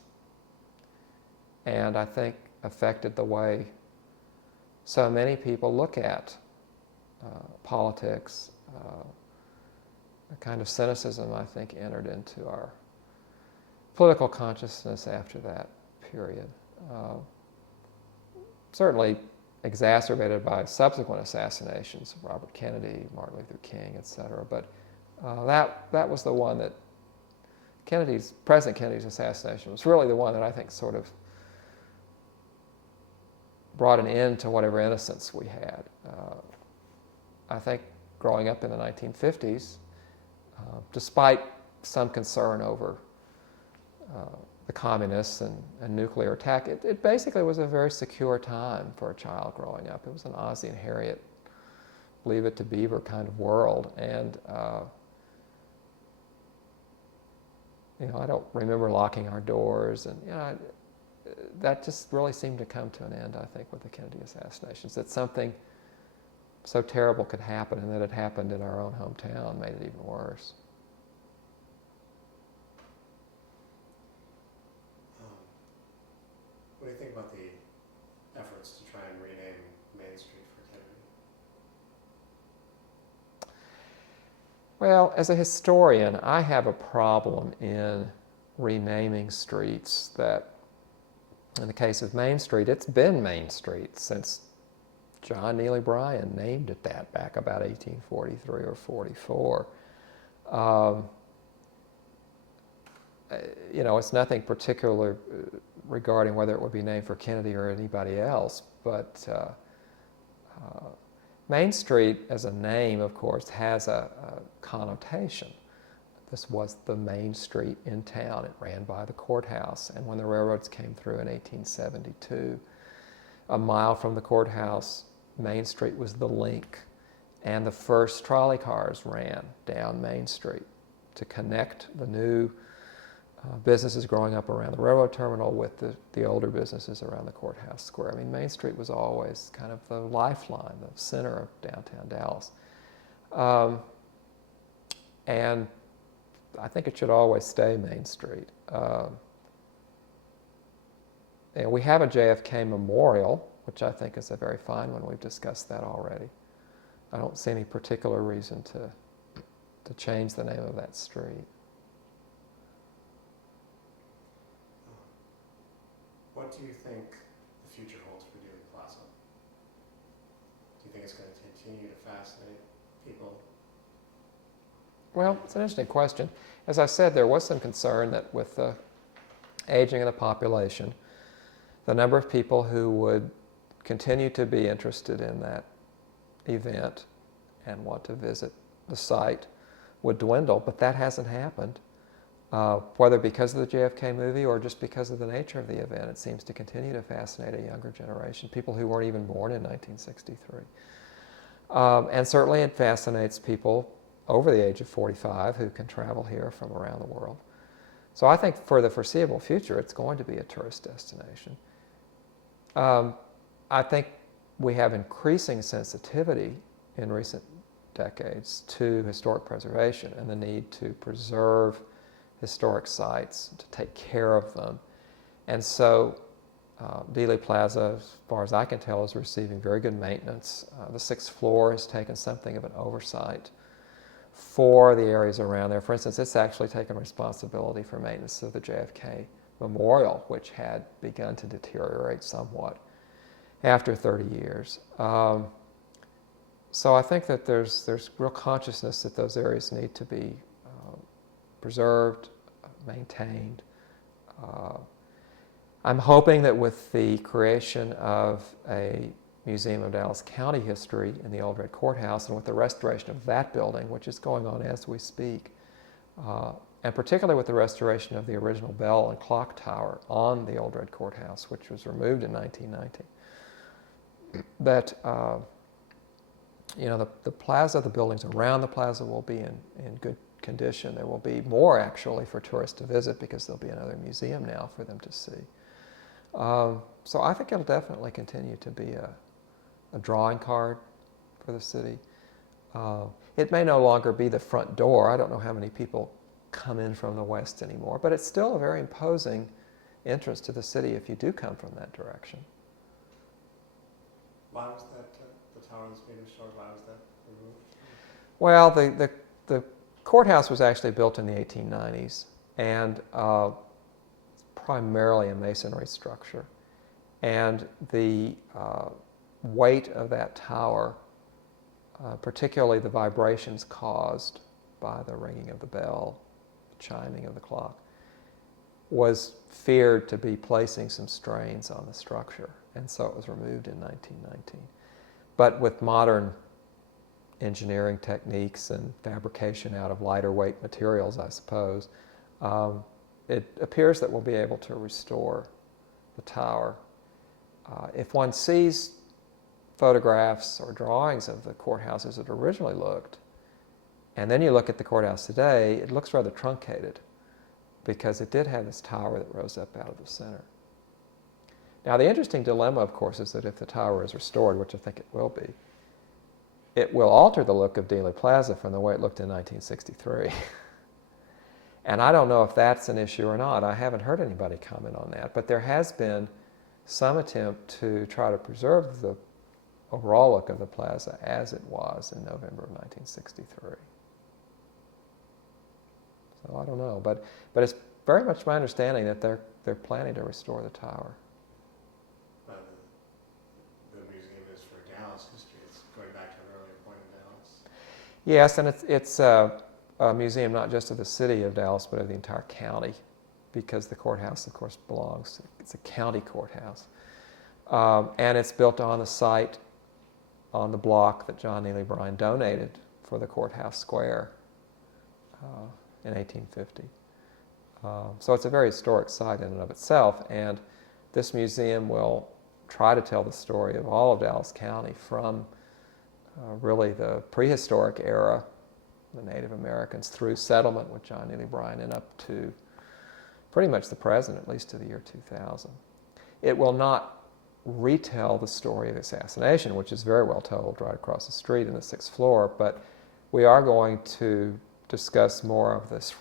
And I think affected the way so many people look at politics. A kind of cynicism, I think, entered into our political consciousness after that period. Certainly exacerbated by subsequent assassinations of Robert Kennedy, Martin Luther King, etc. But that was the one that President Kennedy's assassination was really the one that I think sort of brought an end to whatever innocence we had. I think growing up in the 1950s, despite some concern over the communists and nuclear attack, it basically was a very secure time for a child growing up. It was an Ozzie and Harriet, Leave It to Beaver kind of world. And you know, I don't remember locking our doors, and you know, that just really seemed to come to an end, I think, with the Kennedy assassinations. That something so terrible could happen, and that it happened in our own hometown made it even worse. What do you think about the efforts to try and rename Main Street for Kennedy? Well, as a historian, I have a problem in renaming streets that, in the case of Main Street, it's been Main Street since John Neely Bryan named it that back about 1843 or 44. You know, it's nothing particular regarding whether it would be named for Kennedy or anybody else, but Main Street as a name, of course, has a connotation. This was the main street in town. It ran by the courthouse, and when the railroads came through in 1872, a mile from the courthouse, Main Street was the link, and the first trolley cars ran down Main Street to connect the new businesses growing up around the railroad terminal with the older businesses around the courthouse square. I mean, Main Street was always kind of the lifeline, the center of downtown Dallas. And I think it should always stay Main Street. And we have a JFK memorial, which I think is a very fine one. We've discussed that already. I don't see any particular reason to change the name of that street. What do you think the future holds for Dealey Plaza? Do you think think it's going to continue to fascinate people? Well, it's an interesting question. As I said, there was some concern that with the aging of the population, the number of people who would continue to be interested in that event and want to visit the site would dwindle, but that hasn't happened. Whether because of the JFK movie or just because of the nature of the event, it seems to continue to fascinate a younger generation, people who weren't even born in 1963. And certainly it fascinates people over the age of 45 who can travel here from around the world. So I think for the foreseeable future, it's going to be a tourist destination. I think we have increasing sensitivity in recent decades to historic preservation and the need to preserve historic sites, to take care of them. And so Dealey Plaza, as far as I can tell, is receiving very good maintenance. The sixth floor has taken something of an oversight for the areas around there. For instance, it's actually taken responsibility for maintenance of the JFK Memorial, which had begun to deteriorate somewhat after 30 years. So I think that there's real consciousness that those areas need to be preserved, maintained. I'm hoping that with the creation of a Museum of Dallas County History in the Old Red Courthouse and with the restoration of that building, which is going on as we speak, and particularly with the restoration of the original bell and clock tower on the Old Red Courthouse, which was removed in 1990, that the plaza, the buildings around the plaza will be in good condition. There will be more actually for tourists to visit because there'll be another museum now for them to see. So I think it'll definitely continue to be a drawing card for the city. It may no longer be the front door. I don't know how many people come in from the west anymore, but it's still a very imposing entrance to the city if you do come from that direction. Why was that, the tower that's being restored, why was that removed? Well, the courthouse was actually built in the 1890s and primarily a masonry structure. And the weight of that tower, particularly the vibrations caused by the ringing of the bell, the chiming of the clock, was feared to be placing some strains on the structure. And so it was removed in 1919. But with modern engineering techniques and fabrication out of lighter weight materials, I suppose, it appears that we'll be able to restore the tower. If one sees photographs or drawings of the courthouse as it originally looked, and then you look at the courthouse today, it looks rather truncated because it did have this tower that rose up out of the center. Now, the interesting dilemma, of course, is that if the tower is restored, which I think it will be, it will alter the look of Dealey Plaza from the way it looked in 1963. And I don't know if that's an issue or not. I haven't heard anybody comment on that. But there has been some attempt to try to preserve the overall look of the plaza as it was in November of 1963. So I don't know. But it's very much my understanding that they're planning to restore the tower. The museum is for Dallas history. It's going back to an earlier point in Dallas. Yes, and it's a museum not just of the city of Dallas, but of the entire county, because the courthouse, of course, it's a county courthouse. And it's built on the site on the block that John Neely Bryan donated for the courthouse square in 1850. So it's a very historic site in and of itself, and this museum will try to tell the story of all of Dallas County from really the prehistoric era, the Native Americans, through settlement with John Neely Bryan and up to pretty much the present, at least to the year 2000. It will not retell the story of the assassination, which is very well told right across the street in the sixth floor, but we are going to discuss more of this,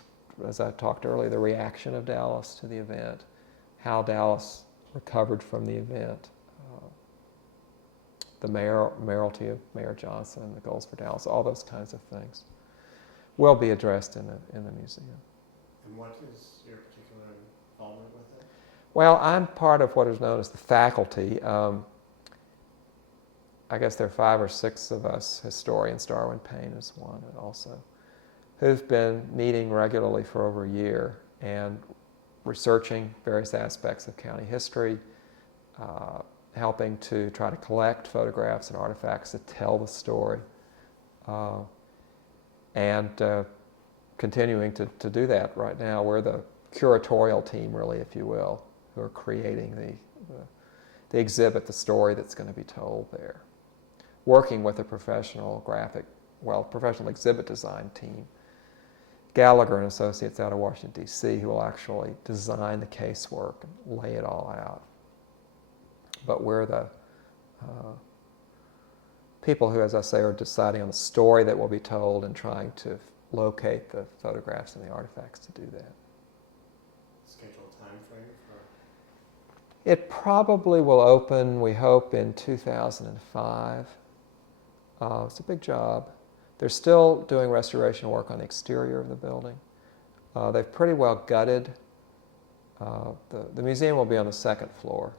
as I talked earlier, the reaction of Dallas to the event, how Dallas recovered from the event, the mayoralty of Mayor Johnson, the goals for Dallas, all those kinds of things will be addressed in the museum. And what is your particular involvement with it? Well, I'm part of what is known as the faculty. I guess there are 5 or 6 of us historians, Darwin Payne is one also, who've been meeting regularly for over a year and researching various aspects of county history, helping to try to collect photographs and artifacts that tell the story, and continuing to do that right now. We're the curatorial team, really, if you will, who are creating the exhibit, the story that's going to be told there, working with a professional professional exhibit design team, Gallagher and Associates out of Washington, D.C., who will actually design the casework and lay it all out. But we're the people who, as I say, are deciding on the story that will be told and trying to locate the photographs and the artifacts to do that. Scheduled time frame for? It probably will open, we hope, in 2005. It's a big job. They're still doing restoration work on the exterior of the building. They've pretty well gutted. The museum will be on the 2nd floor,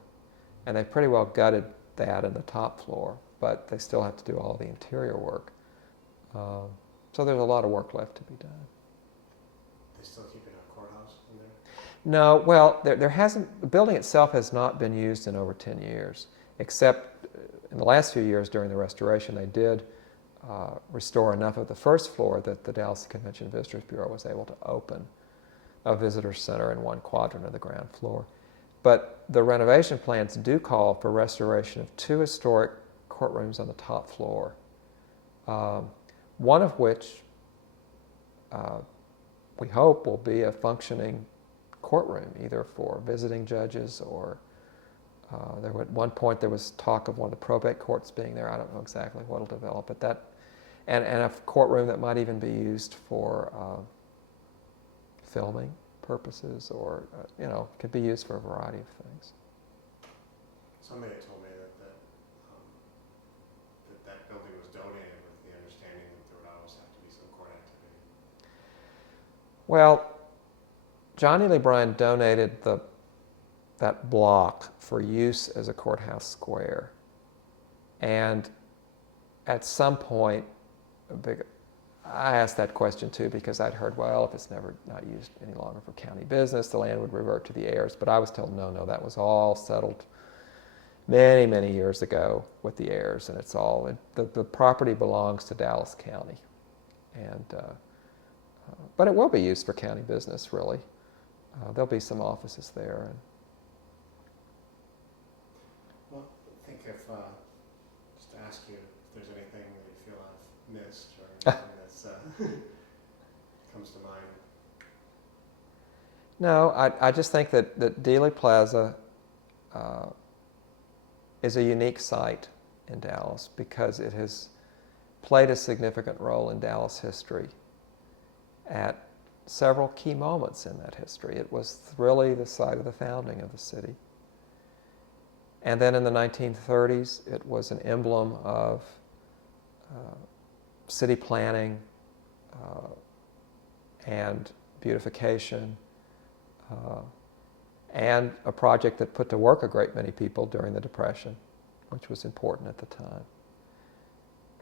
and they've pretty well gutted that in the top floor, but they still have to do all the interior work. So there's a lot of work left to be done. They still keeping a courthouse in there? No, well, there hasn't, the building itself has not been used in over 10 years, except in the last few years during the restoration they did restore enough of the first floor that the Dallas Convention and Visitors Bureau was able to open a visitor center in one quadrant of the ground floor. But the renovation plans do call for restoration of 2 historic courtrooms on the top floor, one of which we hope will be a functioning courtroom, either for visiting judges or at one point there was talk of one of the probate courts being there. I don't know exactly what will develop, but that, and a courtroom that might even be used for filming purposes, or could be used for a variety of things. Somebody told me that building was donated with the understanding that there would always have to be some court activity. Well, John Ely Bryan donated that block for use as a courthouse square. And at some point, I asked that question too because I'd heard, well, if it's not used any longer for county business, the land would revert to the heirs. But I was told, no, that was all settled many, many years ago with the heirs, and it's all, the property belongs to Dallas County. And, but it will be used for county business, really. There'll be some offices there. Well, I think just to ask you if there's anything that you feel I've missed or anything that's comes to mind. No, I just think that Dealey Plaza is a unique site in Dallas because it has played a significant role in Dallas history at several key moments in that history. It was really the site of the founding of the city. And then in the 1930s, it was an emblem of city planning and beautification, and a project that put to work a great many people during the Depression, which was important at the time.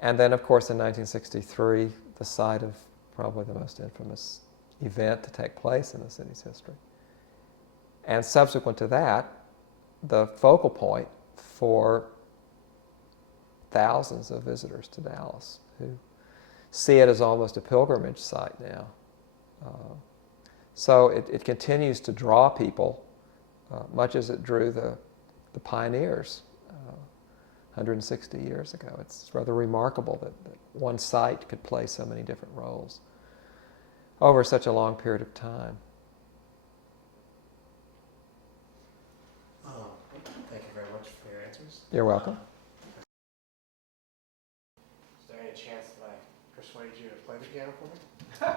And then, of course, in 1963, the site of probably the most infamous event to take place in the city's history. And subsequent to that, the focal point for thousands of visitors to Dallas who see it as almost a pilgrimage site now. So it continues to draw people, much as it drew the pioneers 160 years ago. It's rather remarkable that one site could play so many different roles over such a long period of time. Thank you very much for your answers. You're welcome. Is there any chance that I persuade you to play the piano for me?